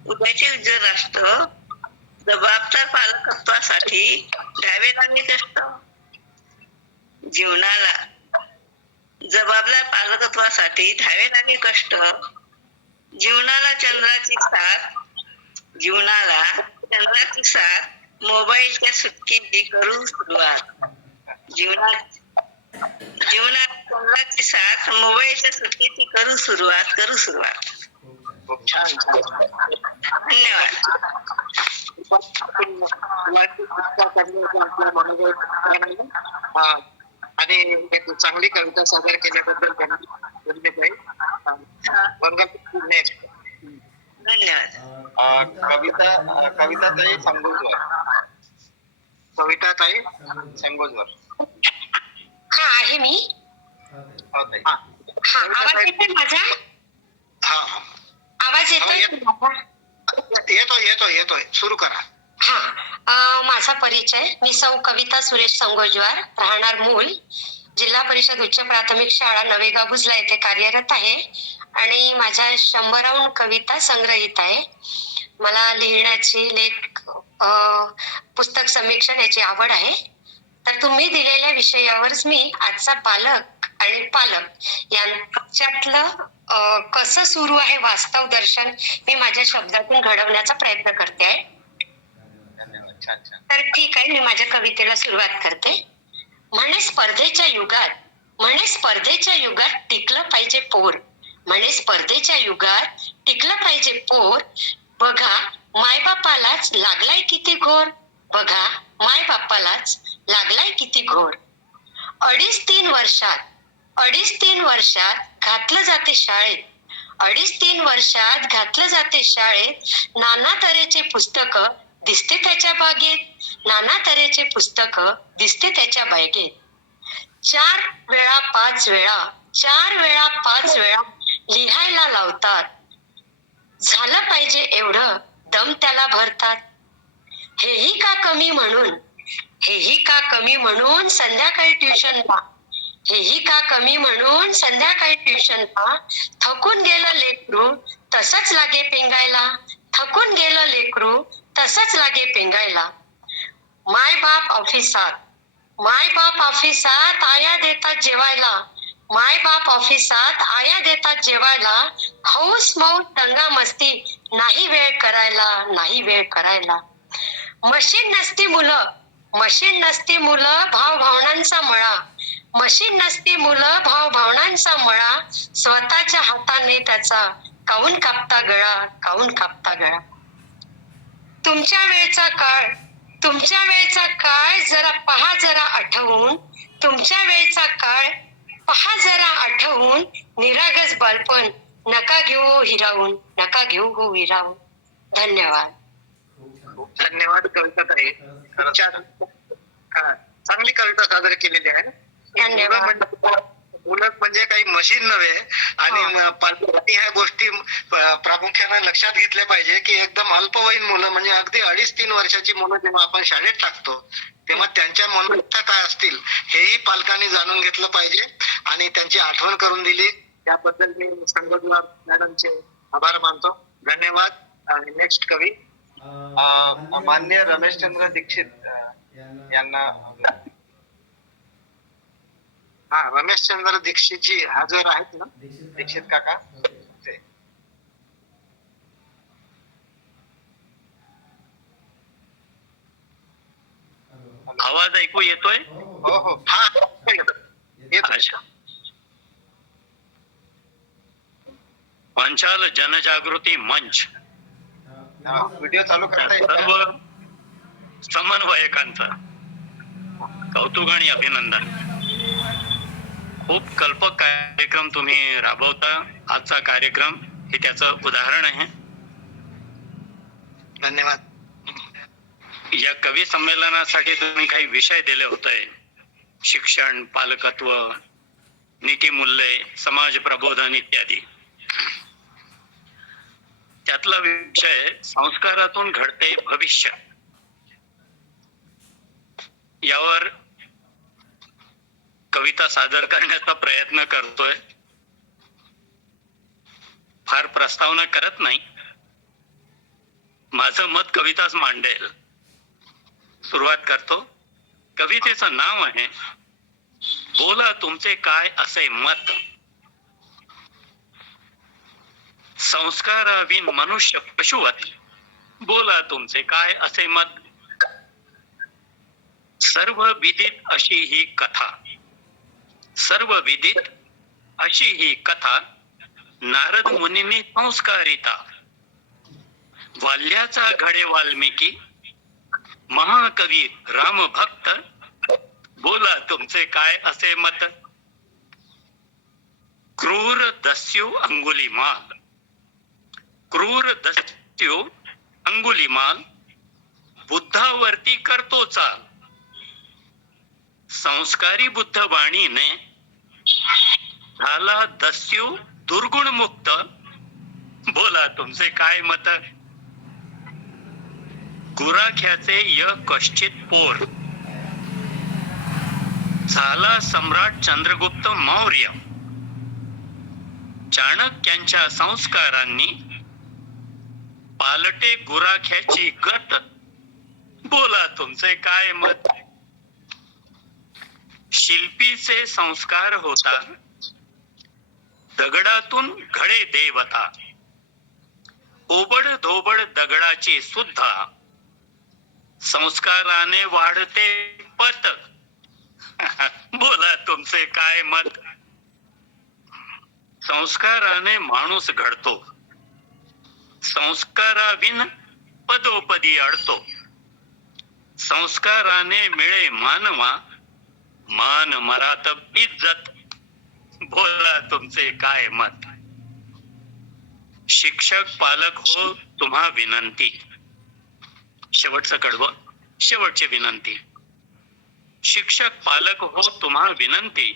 उद्याचे उज्ज्वल राष्ट्र. जबाबदार पालकत्वासाठी घ्यावे लागले कष्ट. जीवनाला चंद्राची साथ मोबाईलच्या सुटकेची करू सुरुवात. करू सुरुवात. खूप छान. धन्यवाद. हा. आणि एक चांगली कविता सादर केल्याबद्दल धन्यवाद. नेक्स्ट. धन्यवाद. कविताताई संगोजवर. हा आहे मी. हो ताई. हा आवाज येतोय माझा? हा आवाज येतोय. सुरू करा. हा माझा परिचय. मी सौ कविता सुरेश संगोजवार, राहणार मूल, जिल्हा परिषद उच्च प्राथमिक शाळा नवेगाव भुजला येथे कार्यरत आहे आणि माझ्या 100 कविता संग्रहित आहे. मला लिहिण्याची पुस्तक समीक्षण याची आवड आहे. तर तुम्ही दिलेल्या विषयावरच मी आजचा पालक आणि पालक यांच्यातलं कसं सुरू आहे वास्तव दर्शन मी माझ्या शब्दातून घडवण्याचा प्रयत्न करते आहे. तर ठीक आहे, मी माझ्या कवितेला सुरुवात करते. म्हणे स्पर्धेच्या युगात टिकलं पाहिजे पोर. बघा मायबापालाच लागलाय किती घोर. 2.5-3 वर्षात घातलं जाते शाळेत. 2.5-3 वर्षात नाना तऱ्हेचे पुस्तक दिसते त्याच्या बागेत. 4 वेळा 5 वेळा लिहायला लावतात. झालं पाहिजे एवढं दम त्याला भरतात. हेही का कमी म्हणून संध्याकाळी ट्युशनला थकून गेलं लेकरू तसंच लागे पेंगायला. माय बाप ऑफिसात आया देतात जेवायला. हौस मौज दंगा मस्ती नाही वेळ करायला. मशीन नसती मुलं भाव भावनांचा मळा. स्वतःच्या हाताने त्याचा काऊन कापता गळा, काऊन कापता गळा. तुमच्या वेळचा काळ जरा पहा जरा आठवून, तुमच्या वेळचा काळ पहा जरा आठवून, निरागस बालपण नका घेऊ हिरावून, नका घेऊ हो हिरावून. धन्यवाद. धन्यवाद कविताताई. चांगली कविता सादर केलेली आहे. धन्यवाद. मुलं म्हणजे काही मशीन नव्हे आणि पालकांनी ह्या गोष्टी प्रामुख्याने लक्षात घेतल्या पाहिजे की एकदम अल्पवयीन मुलं म्हणजे अगदी 2.5-3 वर्षाची मुलं जेव्हा आपण शाळेत टाकतो तेव्हा त्यांच्या मनोदशा काय असतील हेही पालकांनी जाणून घेतलं पाहिजे आणि त्यांची आठवण करून दिली त्याबद्दल मी संगोदवार मॅडमचे आभार मानतो. धन्यवाद. नेक्स्ट कवी मान्य रमेशचंद्र दीक्षित यांना रमेशचंद्र दीक्षित जी हजर आहेत ना. दीक्षित काका ते. आवाज ऐकू येतोय? हो हो. हा अच्छा. पंचाल जनजागृती मंच व्हिडिओ चालू करता येईल सर्व का? समन्वयकांचं कौतुक आणि अभिनंदन. खूप कल्पक कार्यक्रम तुम्ही राबवता. आजचा कार्यक्रम हे त्याचं उदाहरण आहे. धन्यवाद. या कवी संमेलनासाठी तुम्ही काही विषय दिले होते. शिक्षण, पालकत्व, नीतिमूल्ये, समाज प्रबोधन इत्यादी. त्यातला विषय संस्कारातून घडते भविष्य यावर कविता सादर करण्याचा प्रयत्न करतोय. फार प्रस्तावना करत नाही. माझं मत कविताच मांडेल. सुरुवात करतो. कवितेचं नाव आहे बोला तुमचे काय असे मत. संस्काराविन मनुष्य पशुवत, बोला तुमचे काय असे मत. सर्व विदित अशी ही कथा, सर्व विदित अशी ही कथा नारद मुनींनी संस्कारिता. वाल्याचा घडे वाल्मिकी, महाकवी रामभक्त, बोला तुमचे काय असे मत. क्रूर दस्यु अंगुलीमाल, क्रूर दस्यु अंगुलीमाल बुद्धावरती करतो चाल. संस्कारी बुद्ध वाणीने झाला दस्यु दुर्गुण मुक्त, बोला तुमचे काय मत. गुराख्याचे य कश्चित पोर, झाला सम्राट चंद्रगुप्त मौर्य. चाणक्यांच्या संस्कारांनी पालटे गुराख्याची गत, बोला तुमचे काय मत. शिल्पीचे संस्कार होता, दगडातून घडे देवता. ओबड धोबड दगडाची सुद्धा संस्काराने वाढते पत, बोला तुमचे काय मत. संस्काराने माणूस घडतो, संस्काराविन पदोपदी अडतो. संस्काराने मिळे मानवा, मान मरात इज्जत, बोला तुमचे काय मत. शिक्षक पालक हो तुम्हा विनंती, शेवटचं कडवं, शेवटची विनंती. शिक्षक पालक हो तुम्हा विनंती,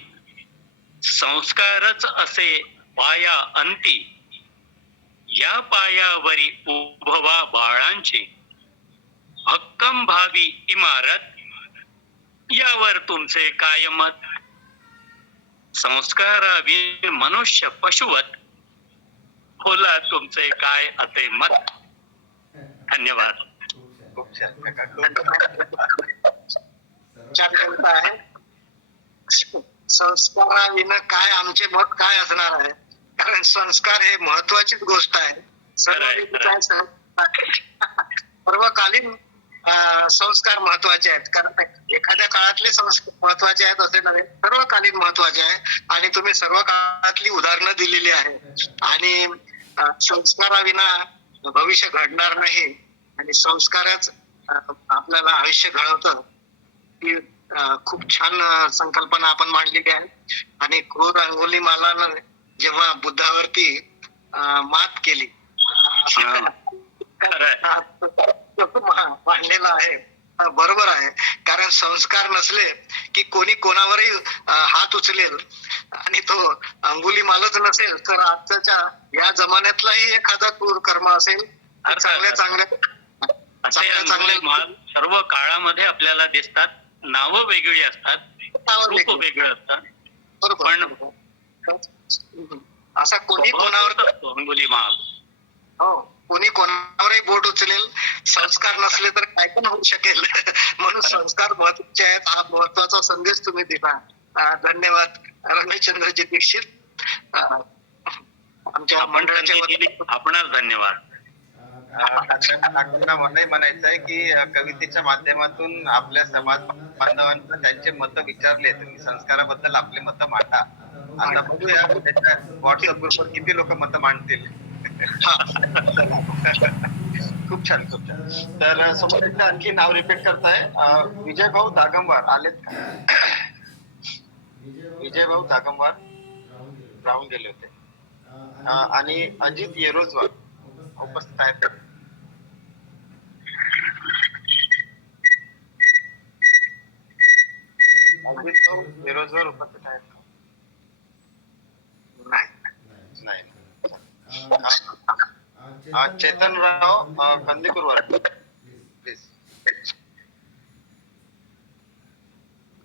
संस्कारच असे पाया अंती. या पायावरी उभवा बाळांची भक्कम भावी इमारत, यावर तुमचे काय मत. संस्काराविन मनुष्य पशुवत, बोला तुमचे काय असे मत. धन्यवाद. खूप छान. छान कविता आहे. संस्काराविना काय आमचे मत काय असणार आहे, कारण संस्कार हे महत्वाचीच गोष्ट आहे. सर्वकालीन संस्कार महत्वाचे आहेत, कारण एखाद्या काळातले संस्कार महत्वाचे आहेत असे नव्हे, सर्वकालीन महत्वाचे आहे. आणि तुम्ही सर्व काळातली उदाहरणं दिलेली आहे आणि संस्काराविना भविष्य घडणार नाही आणि संस्कारच आपल्याला आयुष्य घडवतं. ही खूप छान संकल्पना आपण मांडलेली आहे. आणि क्रूर अंगुलीमालानं जेव्हा बुद्धावरती मात केली मांडलेलं आहे. बरोबर आहे, कारण संस्कार नसले की कोणी कोणावरही हात उचलेल आणि तो अंगुलीमालच नसेल तर आजच्या या जमान्यातलाही एखादा क्रूर कर्म असेल चांगल्या सर्व काळामध्ये आपल्याला दिसतात. नावं वेगळी असतात, रूप वेगळे असतात, पण असा कोणी कोणावर अंगुलीमाल. हो, कोणी कोणावरही बोट उचलेल. संस्कार नसले तर काय पण होऊ शकेल. म्हणून संस्कार महत्वाचे आहेत. हा महत्वाचा संदेश तुम्ही दिला. धन्यवाद रमेशचंद्रजी दीक्षित. आमच्या मंडळाच्या आपणास धन्यवाद. आपल्याला मलाही म्हणायचं आहे की कवितेच्या माध्यमातून आपल्या समाज बांधवांना त्यांचे मत विचारले. तुम्ही संस्काराबद्दल आपले मत मांडा. आता बघूया त्याच्या व्हॉट्सअप ग्रुपवर किती लोक मत मांडतील. खूप छान, खूप छान. तर समोर एकदा आणखी नाव रिपीट करताय. विजयभाऊ दागमवार आलेत का? विजयभाऊ दागमवार राहून गेले होते. आणि अजित येरोजवार उपस्थित आहेत. अजित भाऊ येरोजवार उपस्थित आहेत. नाही. चेतनराव कंदीकुरवार प्लीज.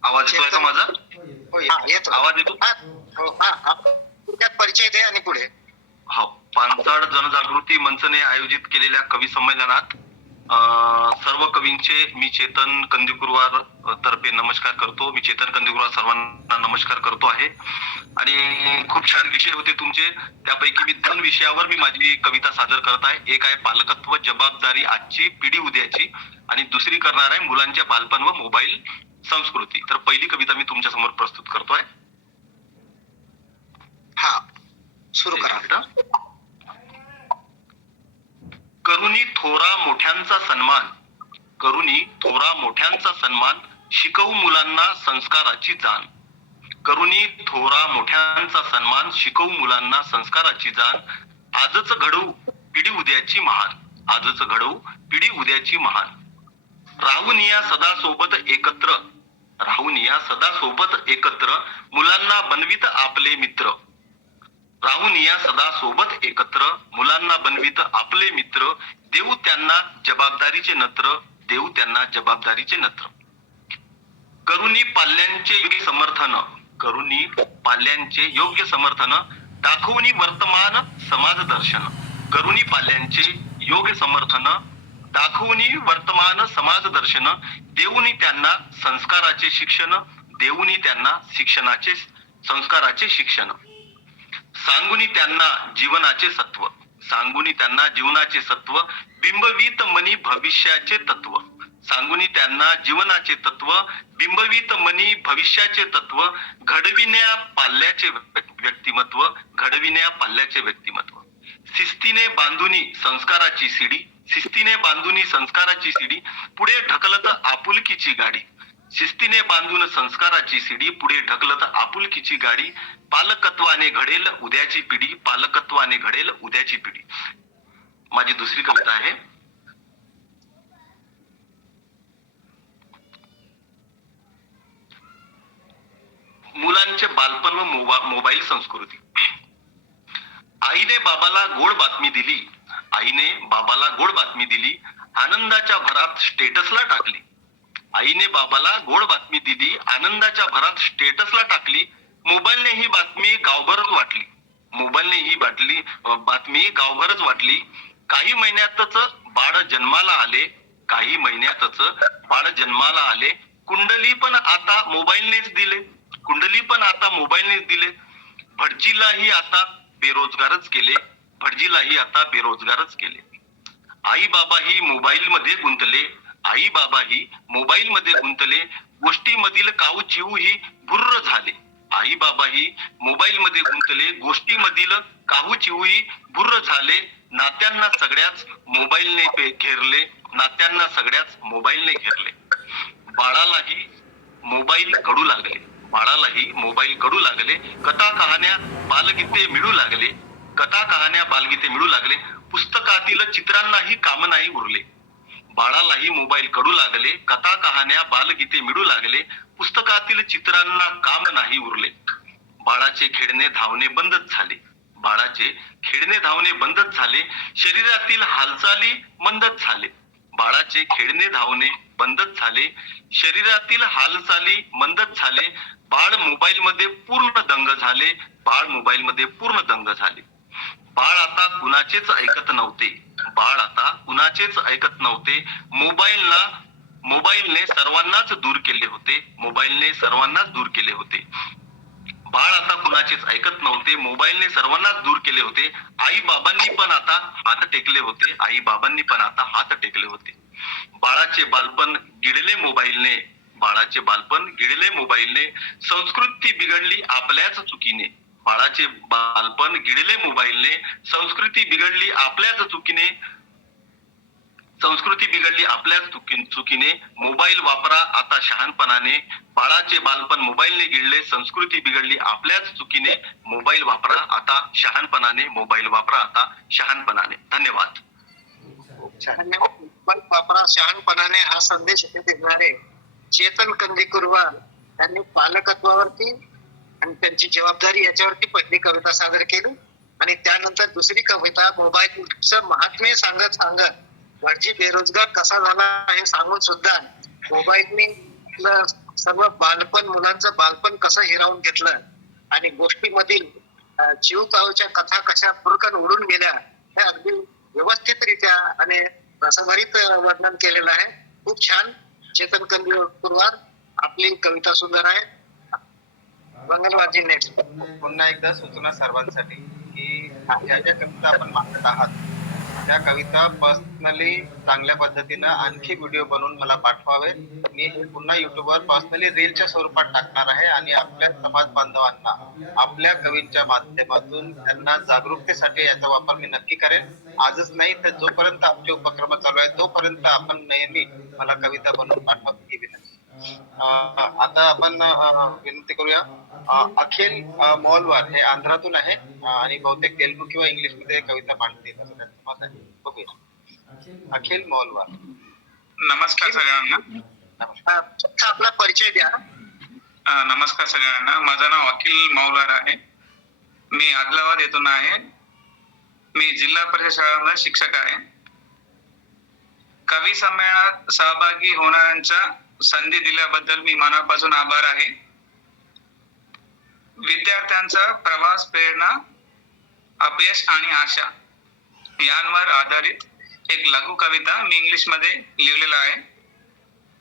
आवाज येतोय का माझा? हो, येतो. आवाज येतो? त्यात परिचय दे आणि पुढे. हो. पानसड जनजागृती मंचने आयोजित केलेल्या कवी संमेलनात सर्व कवींचे मी चेतन कंदीकुरवार तर्फे नमस्कार करतो. मी चेतन कंदीकुरवार सर्वांना नमस्कार करतो आहे. आणि खूप छान विषय होते तुमचे. त्यापैकी मी 2 विषयावर मी माझी कविता सादर करत आहे. एक आहे पालकत्व जबाबदारी आजची पिढी उद्याची, आणि दुसरी करणार आहे मुलांच्या बालपण व मोबाईल संस्कृती. तर पहिली कविता मी तुमच्या समोर प्रस्तुत करतोय. हा, सुरू करा. करुणी थोरा मोठ्यांचा सन्मान, करुणी थोरा मोठ्यांचा सन्मान, शिकवू मुलांना संस्काराची जाण. करुणी थोरा मोठ्यांचा सन्मान, शिकवू मुलांना संस्काराची जाण. आजच घडवू पिढी उद्याची महान, आजच घडवू पिढी उद्याची महान. राहून या सदा सोबत एकत्र, राहून या सदा सोबत एकत्र, मुलांना बनवित आपले मित्र. राहून या सदा सोबत एकत्र, मुलांना बनवित आपले मित्र. देऊ त्यांना जबाबदारीचे नत्र, देऊ त्यांना जबाबदारीचे नत्र. करुणी पाल्यांचे योग्य समर्थन, करुणी पाल्यांचे योग्य समर्थन, दाखवून वर्तमान समाज दर्शन. करुणी पाल्यांचे योग्य समर्थन, दाखवून वर्तमान समाज दर्शन. देऊनी त्यांना संस्काराचे शिक्षण, देऊनी त्यांना शिक्षणाचे संस्काराचे शिक्षण. सांगुनी त्यांना जीवनाचे सत्व, सांगुनी त्यांना जीवनाचे सत्व. बिंबवीत मनी भविष्याचे तत्व, सांगुनी त्यांना जीवनाचे तत्व. बिंबवीत मनी भविष्याचे तत्व. घडविण्या पाल्याचे व्यक्तिमत्व, घडविण्या पाल्याचे व्यक्तिमत्व. शिस्तीने बांधुनी संस्काराची सीडी, शिस्तीने बांधुनी संस्काराची सीडी. पुढे ढकलत आपुलकीची गाडी, शिस्तीने बांधून संस्काराची सीडी. पुढे ढकलत आपुलकीची गाडी. पालकत्वाने घडेल उद्याची पिढी, पालकत्वाने घडेल उद्याची पिढी. माझी दुसरी कविता आहे. मुलांचे बालपण व मोबाईल संस्कृती. आईने बाबाला गोड बातमी दिली, आईने बाबाला गोड बातमी दिली. आनंदाच्या भरात स्टेटसला टाकली, आईने बाबाला गोड बातमी दिली. आनंदाच्या भरात स्टेटसला टाकली. मोबाईलने ही बातमी गावभरच वाटली, मोबाईलने ही बातमी गावभरच वाटली. काही महिन्यातच बाळ जन्माला आले, काही महिन्यातच बाळ जन्माला आले. कुंडली पण आता मोबाईलनेच दिले, कुंडली पण आता मोबाईलनेच दिले. भटजीलाही आता बेरोजगारच केले, भटजीलाही आता बेरोजगारच केले. आई बाबा ही मोबाईल मध्ये गुंतले, आई बाबा ही मोबाईल मध्ये गुंतले. गोष्टीमधील काऊ चिऊ ही भुर्र झाले, आई बाबाही मोबाईल मध्ये गुंतले, गोष्टीमधील काहू चिवई बुर्र झाले, नात्यांना सगळ्याच मोबाईलने घेरले, नात्यांना सगळ्याच मोबाईलने घेरले. बाळालाही मोबाईल कडू लागले, बाळालाही मोबाईल कडू लागले, कथा कहाण्या बालगीते मिळू लागले, कथा कहाण्या बालगीते मिळू लागले, पुस्तकातील चित्रांनाही काम नाही उरले. बाळालाही मोबाईल कडू लागले, कथा कहाण्या बालगीते मिळू लागले, पुस्तकातील चित्रांना काम नाही उरले. बाळाचे खेळणे धावणे बंदच झाले, बाळाचे खेळणे धावणे बंदच झाले, शरीरातील हालचाली मंदच झाले. बाळाचे खेळणे धावणे बंदच झाले, शरीरातील हालचाली मंदच झाले. बाळ मोबाईल मध्ये पूर्ण दंग झाले, बाळ मोबाईल मध्ये पूर्ण दंग झाले. बाळ आता कुणाचेच ऐकत नव्हते, बाळ आता कुणाचेच ऐकत नव्हते. मोबाईलने सर्वांनाच दूर केले होते, मोबाईलने सर्वांनाच दूर केले होते. बाळ आता कुणाचेच ऐकत नव्हते, मोबाईलने सर्वांनाच दूर केले होते. आई बाबांनी पण आता हात टेकले होते, आई बाबांनी पण आता हात टेकले होते. बाळाचे बालपण गिळले मोबाईलने, बाळाचे बालपण गिळले मोबाईलने, संस्कृती बिघडली आपल्याच चुकीने. बाळाचे बालपण गिळले मोबाईलने, संस्कृती बिघडली आपल्याच चुकीने, संस्कृती बिघडली आपल्याच चुकीने. मोबाईल वापरा आता शहाणपणाने, बाळाचे बालपण मोबाईलने गिळले, संस्कृती बिघडली आपल्याच चुकीने. मोबाईल वापरा आता शहाणपणाने, मोबाईल वापरा आता शहाणपणाने. धन्यवाद. मोबाईल वापरा शहाणपणाने हा संदेश देणारे चेतन कंदीकुरवार यांनी पालकत्वावरती आणि त्यांची जबाबदारी याच्यावरती पहिली कविता सादर केली आणि त्यानंतर दुसरी कविता मोबाईलचं महात्म्य सांगत सांगत भटजी बेरोजगार कसा झाला हे सांगून सुद्धा मोबाईलने सर्व बालपण, मुलांचं बालपण कसं हिरावून घेतलं आणि गोष्टीमधील जीव कावच्या कथा कशा फुरकन उडून गेल्या हे अगदी व्यवस्थितरित्या आणि रसभरीत वर्णन केलेलं आहे. खूप छान. चेतन कंदीकुरवार, आपली कविता सुंदर आहे. मंगलवारजी नेक्स्ट. पुन्हा एकदा सूचना सर्वांसाठी की ज्या ज्या कविता आपण मागत आहात त्या कविता पर्सनली चांगल्या पद्धतीनं आणखी व्हिडिओ बनवून मला पाठवावे. मी हे पुन्हा युट्यूबवर पर्सनली रीलच्या स्वरूपात टाकणार आहे आणि आपल्या समाज बांधवांना आपल्या कवींच्या माध्यमातून त्यांना जागरूकतेसाठी याचा वापर मी नक्की करेन. आजच नाही तर जोपर्यंत आमचे उपक्रम चालू आहे तोपर्यंत आपण नेहमी मला कविता बनवून पाठवा ही विनंती. आता आपण विनंती करूया. अखिल मौलवार हे आंध्रातून आहे आणि बहुतेक तेलुगू किंवा इंग्लिश मध्ये कविता मांडतील असं त्यांचं मत आहे. बघूया. अखिल मौलवार. नमस्कार सगळ्यांना. आपला परिचय द्या. नमस्कार सगळ्यांना. माझं नाव अखिल मौलार आहे. मी आदिलाबाद येथून आहे. मी जिल्हा परिषद शाळेमध्ये शिक्षक आहे. कवी संमेलनात सहभागी होणाऱ्यांच्या संधी दिल्याबद्दल मी मनापासून आभार आहे. विद्यार्थ्यांचा प्रवास, प्रेरणा, अपयश आणि आशा यांवर आधारित एक लघु कविता मी इंग्लिश मध्ये लिहिलेला आहे.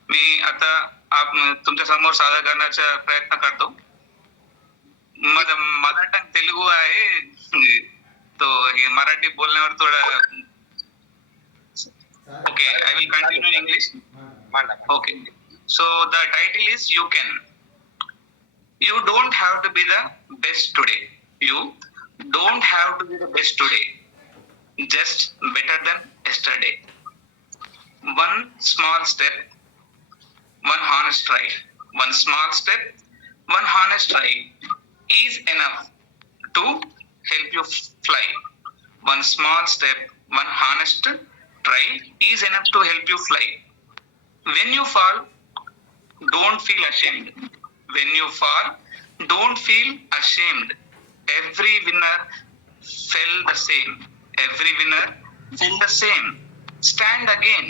मी आता तुमच्या समोर सादर करण्याचा प्रयत्न करतो. मदर टंग तेलुगू आहे, तो हे मराठी बोलण्यावर थोडं okay. I will continue in English. Okay. So the title is You Can. You don't have to be the best today. You don't have to be the best today. Just better than yesterday. One small step, one honest try. One small step, one honest try is enough to help you fly. One small step, one honest try is enough to help you fly. When you fall, don't feel ashamed. When you fall, don't feel ashamed. Every winner fell the same. Every winner fell the same. Stand again.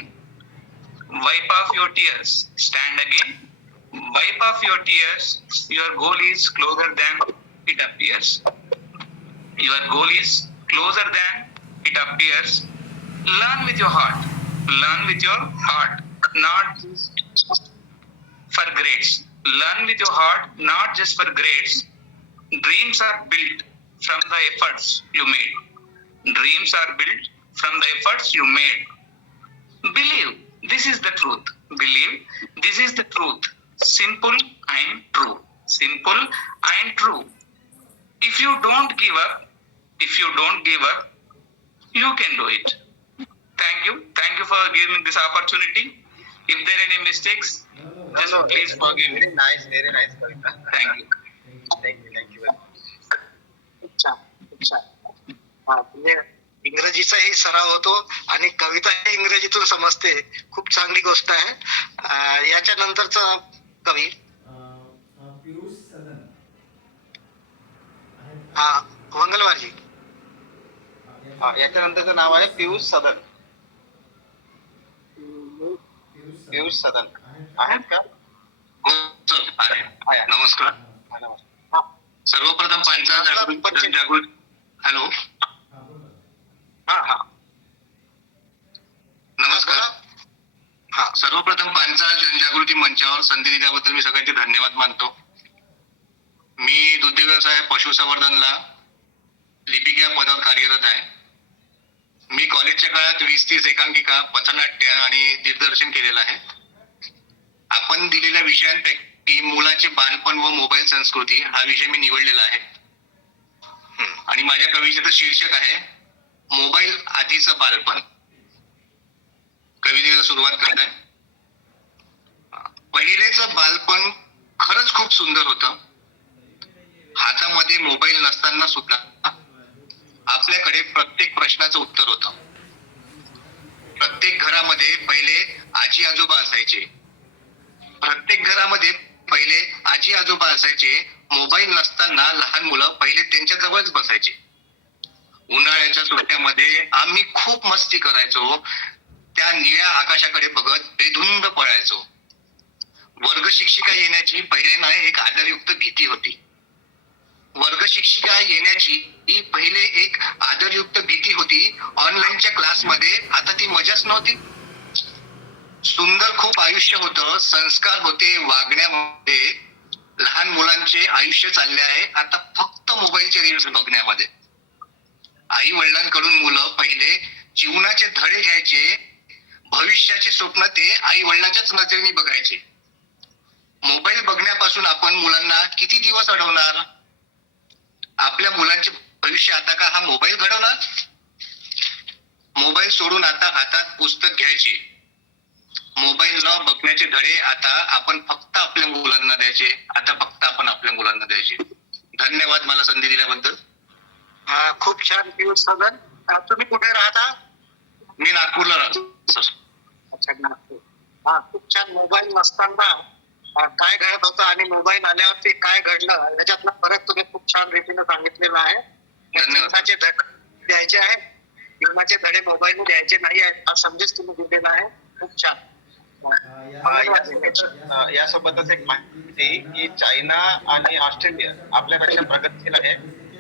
Wipe off your tears. Stand again. Wipe off your tears. Your goal is closer than it appears. Your goal is closer than it appears. Learn with your heart. Learn with your heart. Not just for grades. Learn with your heart, not just for grades. Dreams are built from the efforts you made. Dreams are built from the efforts you made. Believe this is the truth. Believe this is the truth. Simple and true. simple and true. If you don't give up, you can do it. Thank you for giving this opportunity. If there are any mistakes, just please forgive me. Very nice Kavita. Thank you. Thank you very much. खूप छान. म्हणजे इंग्रजीचाही सराव होतो आणि कविता इंग्रजीतून समजते. खूप चांगली गोष्ट आहे. याच्या नंतरचा कवी मंगलवारजी. याच्यानंतरचं नाव आहे पियुष सदन. आहेत का? हो सर, आहे. नमस्कार. सर्वप्रथम पंचायत जनजागृती. हॅलो, नमस्कार. सर्वप्रथम पंचायत जनजागृती मंचावर संधी दिल्याबद्दल मी सगळ्यांचे धन्यवाद मानतो. मी दुग्ध व्यवसाय पशुसंवर्धनला लिपिक या पदावर कार्यरत आहे. मी कॉलेजच्या काळात 20-30 एकांकिका, पथनाट्य आणि दिग्दर्शन केलेलं आहे. आपण दिलेल्या विषयांपैकी मुलाचे बालपण व मोबाईल संस्कृती हा विषय मी निवडलेला आहे आणि माझ्या कवितेचं शीर्षक आहे मोबाईल आधीचं बालपण. कवितेला सुरुवात करत आहे. पहिलेचं बालपण खरंच खूप सुंदर होतं. हातामध्ये मोबाईल नसताना सुद्धा आपल्याकडे प्रत्येक प्रश्नाचं उत्तर होतं. प्रत्येक घरामध्ये पहिले आजी आजोबा असायचे. मोबाईल नसताना लहान मुलं पहिले त्यांच्या जवळच बसायचे. उन्हाळ्याच्या सुट्ट्यामध्ये आम्ही खूप मस्ती करायचो. त्या निळ्या आकाशाकडे बघत बेधुंद पळायचो. वर्ग शिक्षिका येण्याची पहिले नाही एक आदरयुक्त भीती होती. ऑनलाईनच्या क्लासमध्ये आता ती मजाच नव्हती. सुंदर खूप आयुष्य होतं, संस्कार होते वागण्यामध्ये. लहान मुलांचे आयुष्य चालले आहे आता फक्त मोबाईलचे रील्स बघण्यामध्ये. आई वडिलांकडून मुलं पहिले जीवनाचे धडे घ्यायचे. भविष्याचे स्वप्न ते आई वडिलांच्याच नजरेने बघायचे. मोबाईल बघण्यापासून आपण मुलांना किती दिवस अडवणार? आपल्या मुलांचे भविष्य आता का हा मोबाईल घडवणार? मोबाईल सोडून आता हातात पुस्तक घ्यायचे. मोबाईल न बघण्याचे धडे आता आपण फक्त आपल्या मुलांना द्यायचे. धन्यवाद मला संधी दिल्याबद्दल. खूप छान पियुष सदन. तुम्ही कुठे राहता? मी नागपूरला राहतो सर. अच्छा, नागपूर. खूप छान. मोबाईल नसताना काय घडत होतं आणि मोबाईल आल्यावरती काय घडलं याच्यातला फरक तुम्ही खूप छान रीतीने सांगितलेला आहे. जीवनाचे धडे द्यायचे आहेत. जीवनाचे धडे मोबाईल द्यायचे नाही आहेत हा संदेश तुम्ही दिलेला आहे. खूप छान. यासोबतच एक माहिती की चायना आणि ऑस्ट्रेलिया आपल्यापेक्षा प्रगतशील आहे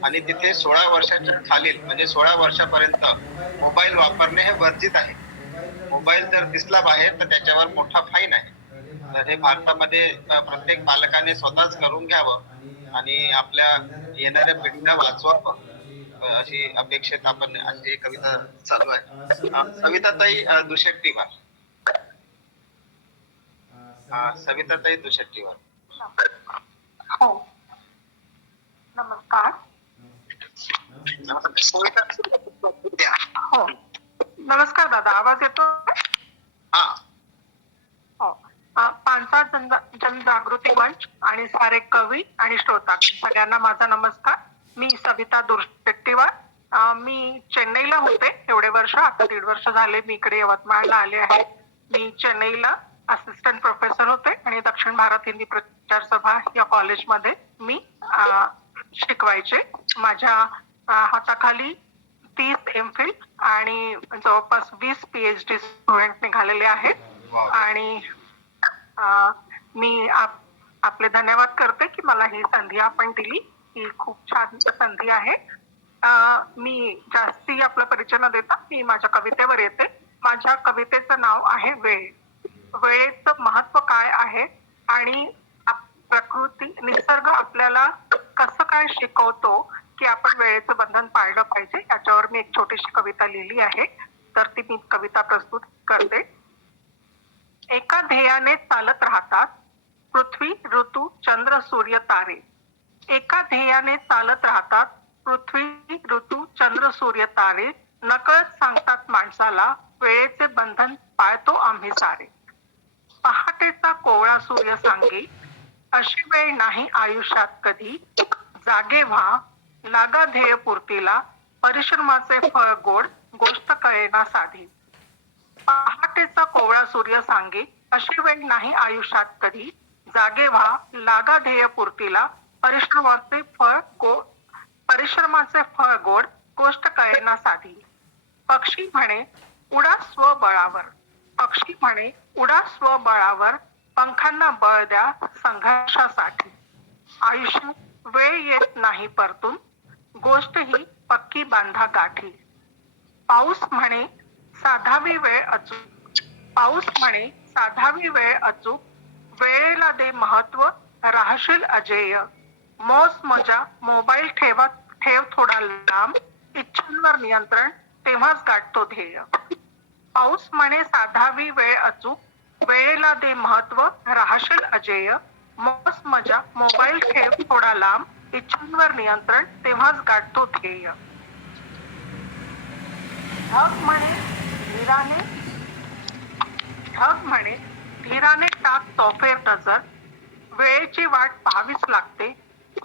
आणि तिथे 16 वर्षाच्या खालील म्हणजे 16 वर्षापर्यंत मोबाईल वापरणे हे वर्जित आहे. मोबाईल जर दिसला बाहेर तर त्याच्यावर मोठा फाईन आहे. तर हे भारतामध्ये प्रत्येक पालकाने स्वतःच करून घ्यावं आणि आपल्या येणाऱ्या पिढीला वाचवावं अशी अपेक्षित आपण अशी कविता चालू आहे. सविताताई दुशेट्टीवार. सविताताई दुशेट्टीवार. हो, नमस्कार. हो, नमस्कार दादा, आवाज येतो? हो. पानसाळ जनजागृती मंच आणि सारे कवी आणि श्रोतागण सगळ्यांना माझा नमस्कार. मी सविता दुशेट्टीवार. मी चेन्नईला होते एवढे वर्ष. आता 1.5 वर्ष झाले मी इकडे यवतमाळला आले आहे. मी चेन्नईला असिस्टंट प्रोफेसर होते आणि दक्षिण भारत हिंदी प्रचार सभा या कॉलेजमध्ये मी शिकवायचे. माझ्या हाताखाली 30 एमफिल आणि जवळपास 20 PhD स्टुडंट निघालेले आहेत आणि मी आपले धन्यवाद करते की मला ही संधी आपण दिली. ही खूप छान संधी आहे. मी जास्ती आपला परिचय न देता मी माझ्या कवितेवर येते. माझ्या कवितेचं नाव आहे वेळ. वेळेचं महत्व काय आहे आणि प्रकृती निसर्ग आपल्याला कसं काय शिकवतो की आपण वेळेचं बंधन पाळलं पाहिजे याच्यावर मी एक छोटीशी कविता लिहिली आहे. तर ती मी कविता प्रस्तुत करते. एका ध्येयाने चालत राहतात पृथ्वी ऋतू चंद्र सूर्य तारे एका ध्येयाने चालत राहतात. पृथ्वी ऋतू चंद्र सूर्य तारे नकळत सांगतात माणसाला वेळेचे बंधन पाळतो आम्ही सारे. पहाटेचा कोवळा सूर्य सांगे अशी वेळ नाही आयुष्यात कधी. जागे व्हा लागा ध्येय पूर्तीला परिश्रमाचे फळ गोड गोष्ट कळेना साधी. पहाटेचा कोवळा सूर्य सांगे अशी वेळ नाही आयुष्यात कधी. जागे व्हा लागा ध्येय पूर्तीला परिश्रमाचे फळ गोड गोष्ट कळेना साधी. पक्षी म्हणे उडा स्वबळावर पक्षी म्हणे उडा स्वबळावर पंखांना बळ द्या संघर्षासाठी. आयुष्यात वेळ येत नाही परतून गोष्ट ही पक्की बांधा गाठी. पाऊस म्हणे साधावी वेळ अचूक पाऊस म्हणे साधावी वेळ अचूक वेळेला दे महत्व राहशील अजेय. मौज मजा मोबाईल ठेव थोडा लांब इच्छांवर नियंत्रण तेव्हाच गाठतो ध्येय. पाऊस म्हणे साधावी वेळ अचूक वेळेला दे महत्व राहशील अजेय. मौज मजा मोबाईल ठेव थोडा लांब इच्छांवर नियंत्रण तेव्हाच गाठतो ध्येय. ढग म्हणे धीराने टाक तोफेर नजर वेळेची वाट पाहावीच लागते.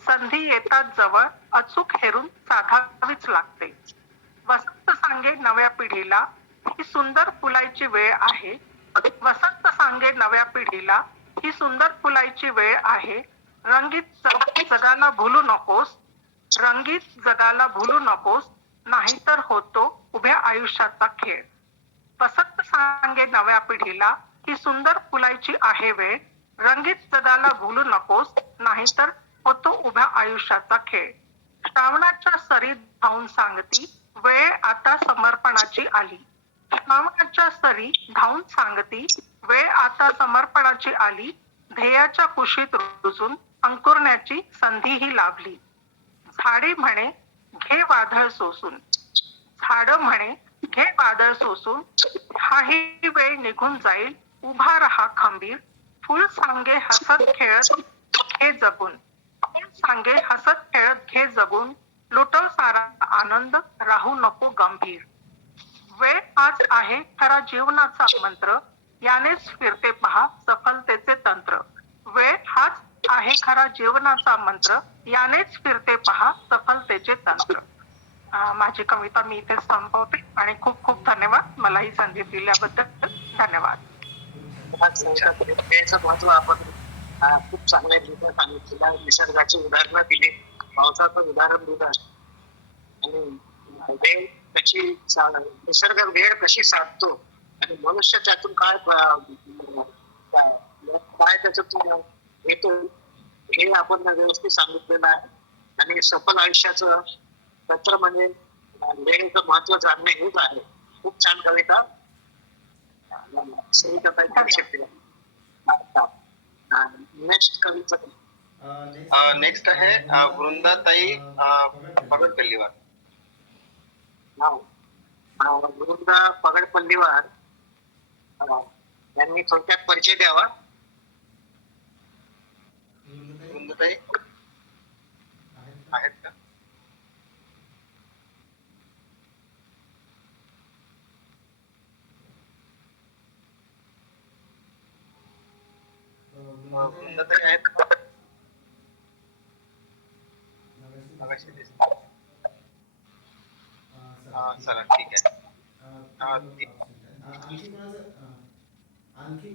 संधी येतात जवळ अचूक हेरून साधावीच लागते. वसंत सांगे नव्या पिढीला ही सुंदर फुलायची वेळ आहे. वसंत सांगे नव्या पिढीला ही सुंदर फुलायची वेळ आहे. रंगीत जगाला भुलू नकोस रंगीत जगाला भुलू नकोस नाहीतर होतो उभ्या आयुष्याचा खेळ. वसंत सांगे नव्या पिढीला ही सुंदर फुलायची आहे वेळ. रंगीत जगाला भुलू नकोस नाहीतर होतो उभ्या आयुष्याचा खेळ. श्रावणाच्या सरी धावून सांगती वेळ आता समर्पणाची आली. श्रावणाच्या सरी धावून सांगती वेळ आता समर्पणाची आली. ध्येयाच्या कुशीत रुजून अंकुरण्याची संधीही लाभली. झाडे म्हणे घे वादळ सोसून झाडं म्हणे घे वादळ सोसून हाही वेळ निघून जाईल उभा रहा खंबीर. फुल सांगे हसत खेळत घे जगून फुल सांगे हसत खेळत घे जगून लुटव सारा आनंद राहू नको गंभीर. वेळ आज आहे खरा जीवनाचा मंत्र यानेच फिरते पहा सफलतेचे तंत्र. वेळ हाच आहे खरा जीवनाचा मंत्र यानेच फिरते पहा सफलतेचे तंत्र. माझी कविता मी इथे संपवते आणि खूप खूप धन्यवाद मला ही संधी दिल्याबद्दल. धन्यवाद. वेळेचं महत्व आपण खूप चांगल्या रीतीने सांगितलं. निसर्गाची उदाहरणं दिली पावसाचं उदाहरण दिलं आणि वेळ कशी निसर्ग वेळ कशी साधतो आणि मनुष्य त्यातून काय त्याच्यातून येतो हे आपण व्यवस्थित सांगितलेलं आहे. आणि सफल आयुष्याचं तंत्र म्हणजे वेळेचं महत्व जाणणे हेच आहे. खूप छान कविता नेक्स्ट कविता नेक्स्ट आहे वृंदाताई पगडपल्लीवार. वृंदा पगडपल्लीवार यांनी थोडक्यात परिचय द्यावा. वृंदाताई आहेत का? वृंदाताई आहेत का? चला ठीक आहे.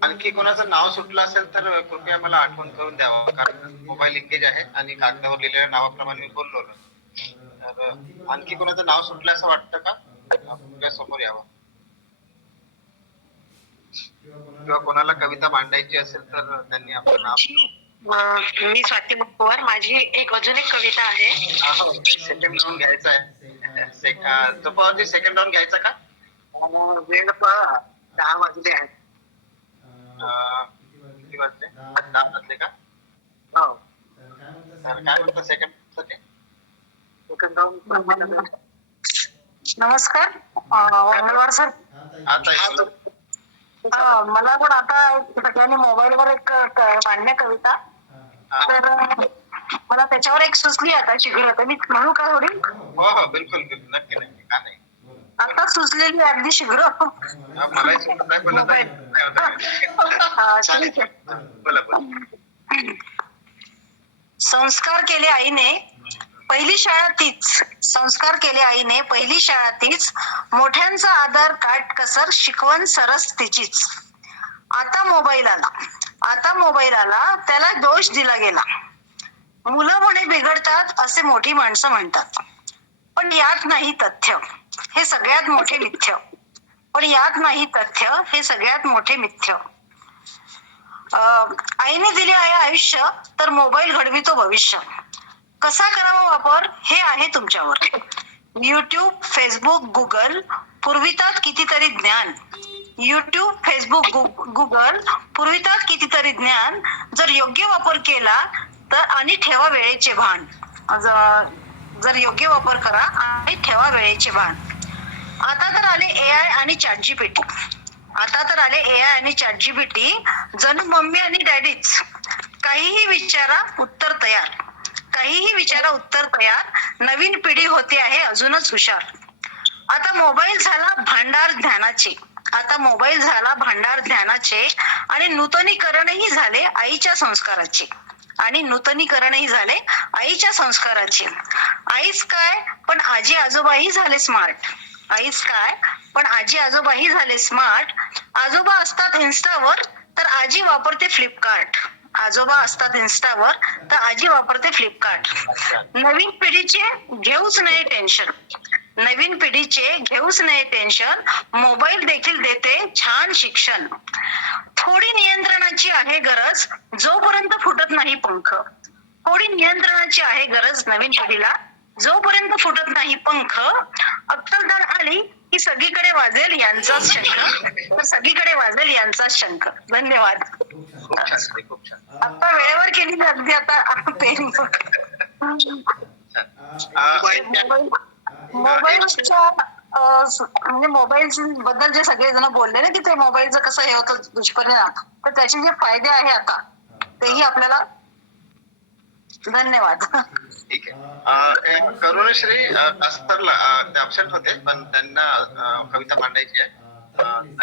आणखी कोणाचं नाव सुटलं असेल तर कृपया मला आठवण करून द्यावा कारण मोबाईल लिंकेज आहे आणि कागदावर लिहिलेल्या नावाप्रमाणे मी बोललो ना. तर आणखी कोणाचं नाव सुटलं असं वाटतं का? आपल्या समोर यावं किंवा कोणाला कविता मांडायची असेल तर त्यांनी आपलं नाव. मी स्वाती पवार माझी अजून एक कविता आहे. सेकंड राऊंड घ्यायचा आहे. तो पवारजी सेकंड राऊंड घ्यायचा का? वेळ 10 वाजले आहेत. किती वाजले? 10 वाजले का? हो. काय म्हणतो सेकंड नमस्कार मंगळवार सर. आता मला पण आता सगळ्यांनी मोबाईलवर एक मांडण्या कविता, तर मला त्याच्यावर एक सुचली आता शीघ्र, तर मी म्हणू का थोडी? हो हो बिलकुल बिलकुल नक्की नक्की का नाही. आता सुचलेली अगदी शीघ्र. मलाही सुचत आहे, पण आता नाही होत आहे. ठीक आहे. बोला बोला. संस्कार केले आईने पहिली शाळा तीच, संस्कार केले आईने पहिली शाळा तीच, मोठ्यांचा आदर काटकसर शिकवण सरस तिचीच. आता मोबाईल आला त्याला दोष दिला गेला. मुलं म्हणे बिघडतात असे मोठी माणसं म्हणतात, पण यात नाही तथ्य, हे सगळ्यात मोठे मिथ्य. आईने दिले आहे आयुष्य, तर मोबाईल घडवितो भविष्य. कसा करावा वापर हे आहे तुमच्यावर. युट्यूब, फेसबुक, गुगल पुरवितात कितीतरी ज्ञान. जर योग्य वापर केला तर आणि ठेवा वेळेचे भान. जर योग्य वापर करा आणि ठेवा वेळेचे भान. आता तर आले एआय आणि चॅट जीपीटी, जणू मम्मी आणि डॅडीच. काहीही विचारा उत्तर तयार. नवीन पिढी होते आहे अजूनच हुशार. आता मोबाईल झाला भांडार ध्यानाचे, आणि नूतनीकरणही झाले आईच्या संस्काराचे. आईच काय पण आजी आजोबाही झाले स्मार्ट. आजोबा असतात इन्स्टावर तर आजी वापरते फ्लिपकार्ट. नवीन पिढीचे घेऊच नये टेन्शन. मोबाईल देखील देते छान शिक्षण. थोडी नियंत्रणाची आहे गरज, जोपर्यंत फुटत नाही पंख. नवीन पिढीला जोपर्यंत फुटत नाही पंख. अक्कलदान आली की सगळीकडे वाजेल यांचाच शंख. धन्यवाद. खूप छान खूप छान. आता वेळेवर केली अगदी. आता पेन मोबाईलच्या म्हणजे मोबाईल बद्दल जे सगळेजण बोलले ना की ते मोबाईलचं कसं हे होतं दुष्परिणाम, तर त्याचे जे फायदे आहे आता तेही आपल्याला. धन्यवाद. ठीक आहे. करुणश्री अस्तरला ते अब्सेंट होते, पण त्यांना कविता मांडायची आहे.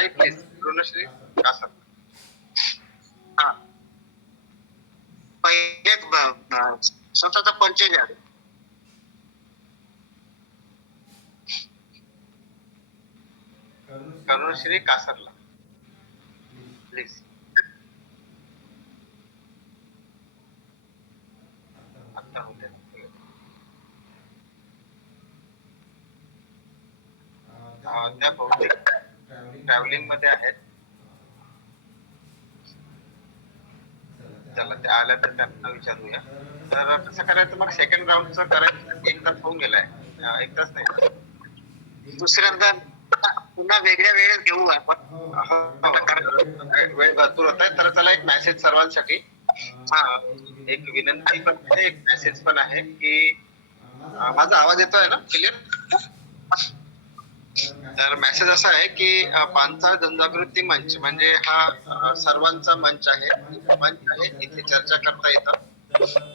प्लीज करुणश्री असर. पहिले स्वतःचा परिचय द्या. करुणश्री कासरला प्लीज. आता होते. त्या बहुतेक ट्रॅव्हलिंग मध्ये आहेत. चला ते आल्या तर त्यांना विचारूया. तर कसं करायचं मग सेकंड राऊंडचं करायचं. एकदाच होऊन गेलाय, एकदाच नाही, दुसऱ्यांदा पुन्हा वेगळ्या वेळेत घेऊ आपण. वेळ भरपूर होत आहे. तर चला एक मेसेज सर्वांसाठी. एक विनंती पण आहे, एक मेसेज पण आहे की माझा आवाज येतोय ना क्लिअर? तर मेसेज असा आहे की पानसाळ जनजागृती मंच म्हणजे हा सर्वांचा मंच आहे. इथे चर्चा करता येतं.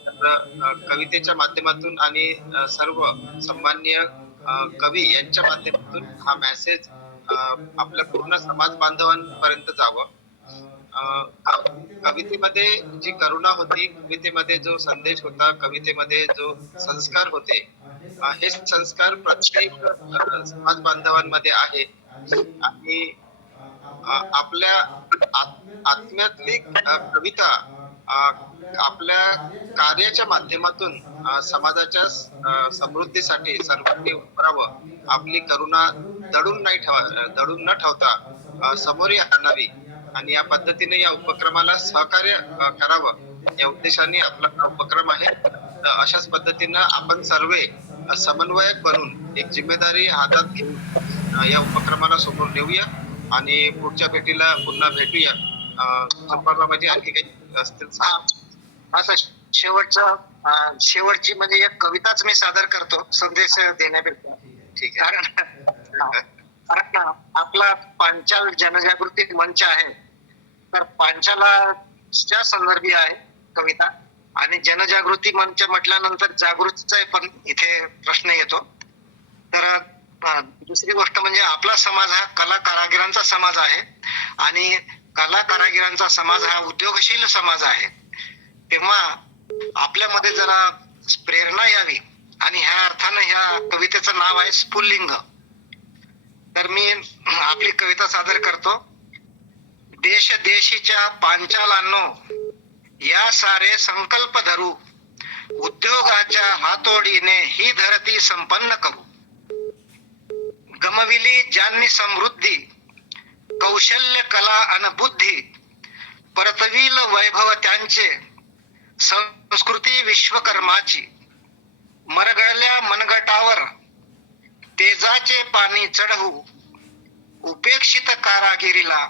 तर कवितेच्या माध्यमातून आणि सर्व सन्माननीय कवी यांच्या माध्यमातून हा मेसेज आपल्या पूर्ण समाज बांधवांपर्यंत जावं. कवितेमध्ये जी करुणा होती, कवितेमध्ये जो संदेश होता, कवितेमध्ये जो संस्कार होते, हे संस्कार प्रत्येक समाज बांधवांमध्ये आहे. आणि आपल्या आत्म्यातली कविता आपल्या कार्याच्या माध्यमातून समाजाच्या समृद्धीसाठी सर्वांनी उभारावं. आपली करुणा दडून न ठेवता समोर आणावी आणि या पद्धतीने या उपक्रमाला सहकार्य करावं, या उद्देशाने आपला उपक्रम आहे. अशाच पद्धतीनं आपण सर्व समन्वयक बनून एक जिम्मेदारी हातात घेऊन या उपक्रमाला समोर नेऊया आणि पुढच्या भेटीला पुन्हा भेटूया. म्हणजे आणखी काही असतील. असं शेवटची म्हणजे एक कविताच मी सादर करतो संदेश देण्यापेक्षा. ठीक आहे. कारण कारण आपला पांचाल जनजागृती मंच आहे, तर पांचालाच्या संदर्भी आहे कविता. आणि जनजागृती मंच म्हटल्यानंतर जागृतीचा पण इथे प्रश्न येतो. तर दुसरी गोष्ट म्हणजे आपला समाज हा कला कारागिरांचा समाज आहे आणि कला कारागिरांचा समाज हा उद्योगशील समाज आहे. तेव्हा आपल्यामध्ये जरा प्रेरणा यावी आणि ह्या अर्थानं ह्या कवितेचं नाव आहे स्फुल्लिंग. तर मी आपली कविता सादर करतो. देश देशीच्या पांचालांनो या सारे संकल्प धरू, उद्योगाच्या हातोडीने ही धरती संपन्न करू. गमविली ज्यांनी समृद्धी, कौशल्य कला अन बुद्धी, परतविल वैभव त्यांचे, संस्कृती विश्वकर्माची. मरगळल्या मनगटावर तेजाचे पाणी चढवू, उपेक्षित कारागिरीला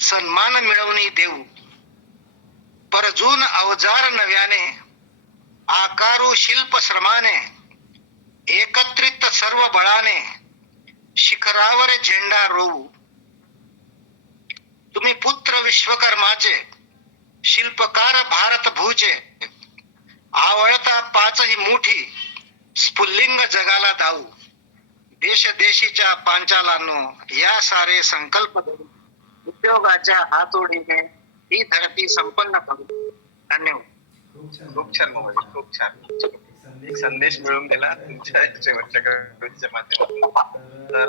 सन्मान मिळवणी देऊ. परजून अवजार नव्याने, आकारू शिल्प श्रमाने, एकत्रित सर्व बळाने शिखरावर झेंडा रोवू. तुम्ही पुत्र विश्वकर्माचे, शिल्पकार भारत भूचे, आवळता पाचही मुठी, स्फुल्लिंग जगाला दाऊ. देश देशीच्या पांचालांनो या सारे संकल्प धरू, उद्योगाच्या हातोडीने ही धरती संपन्न करू. धन्यवाद. खूप छान मोबाईल, खूप छान. एक संदेश मिळून गेला तुमच्या शेवटच्या कवितेच्या माध्यमातून. तर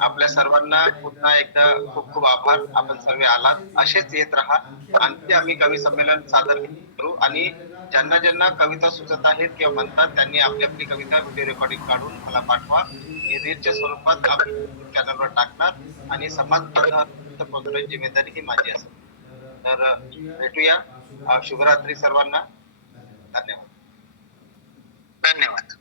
आपल्या सर्वांना पुन्हा एकदा खूप खूप आभार. आपण सर्व आलात, असेच येत राहा. आणखी आम्ही कवी संमेलन सादर करू आणि ज्यांना ज्यांना कविता सुचत आहेत किंवा म्हणतात त्यांनी आपली आपली कविता व्हिडिओ रेकॉर्डिंग काढून मला पाठवा. रीलच्या स्वरूपात आम्ही चॅनलवर टाकणार आणि समाजपर्यंत पोहोचवण्याची जिम्मेदारी ही माझी असेल. तर भेटूया. शुभरात्री सर्वांना. धन्यवाद. धन्यवाद.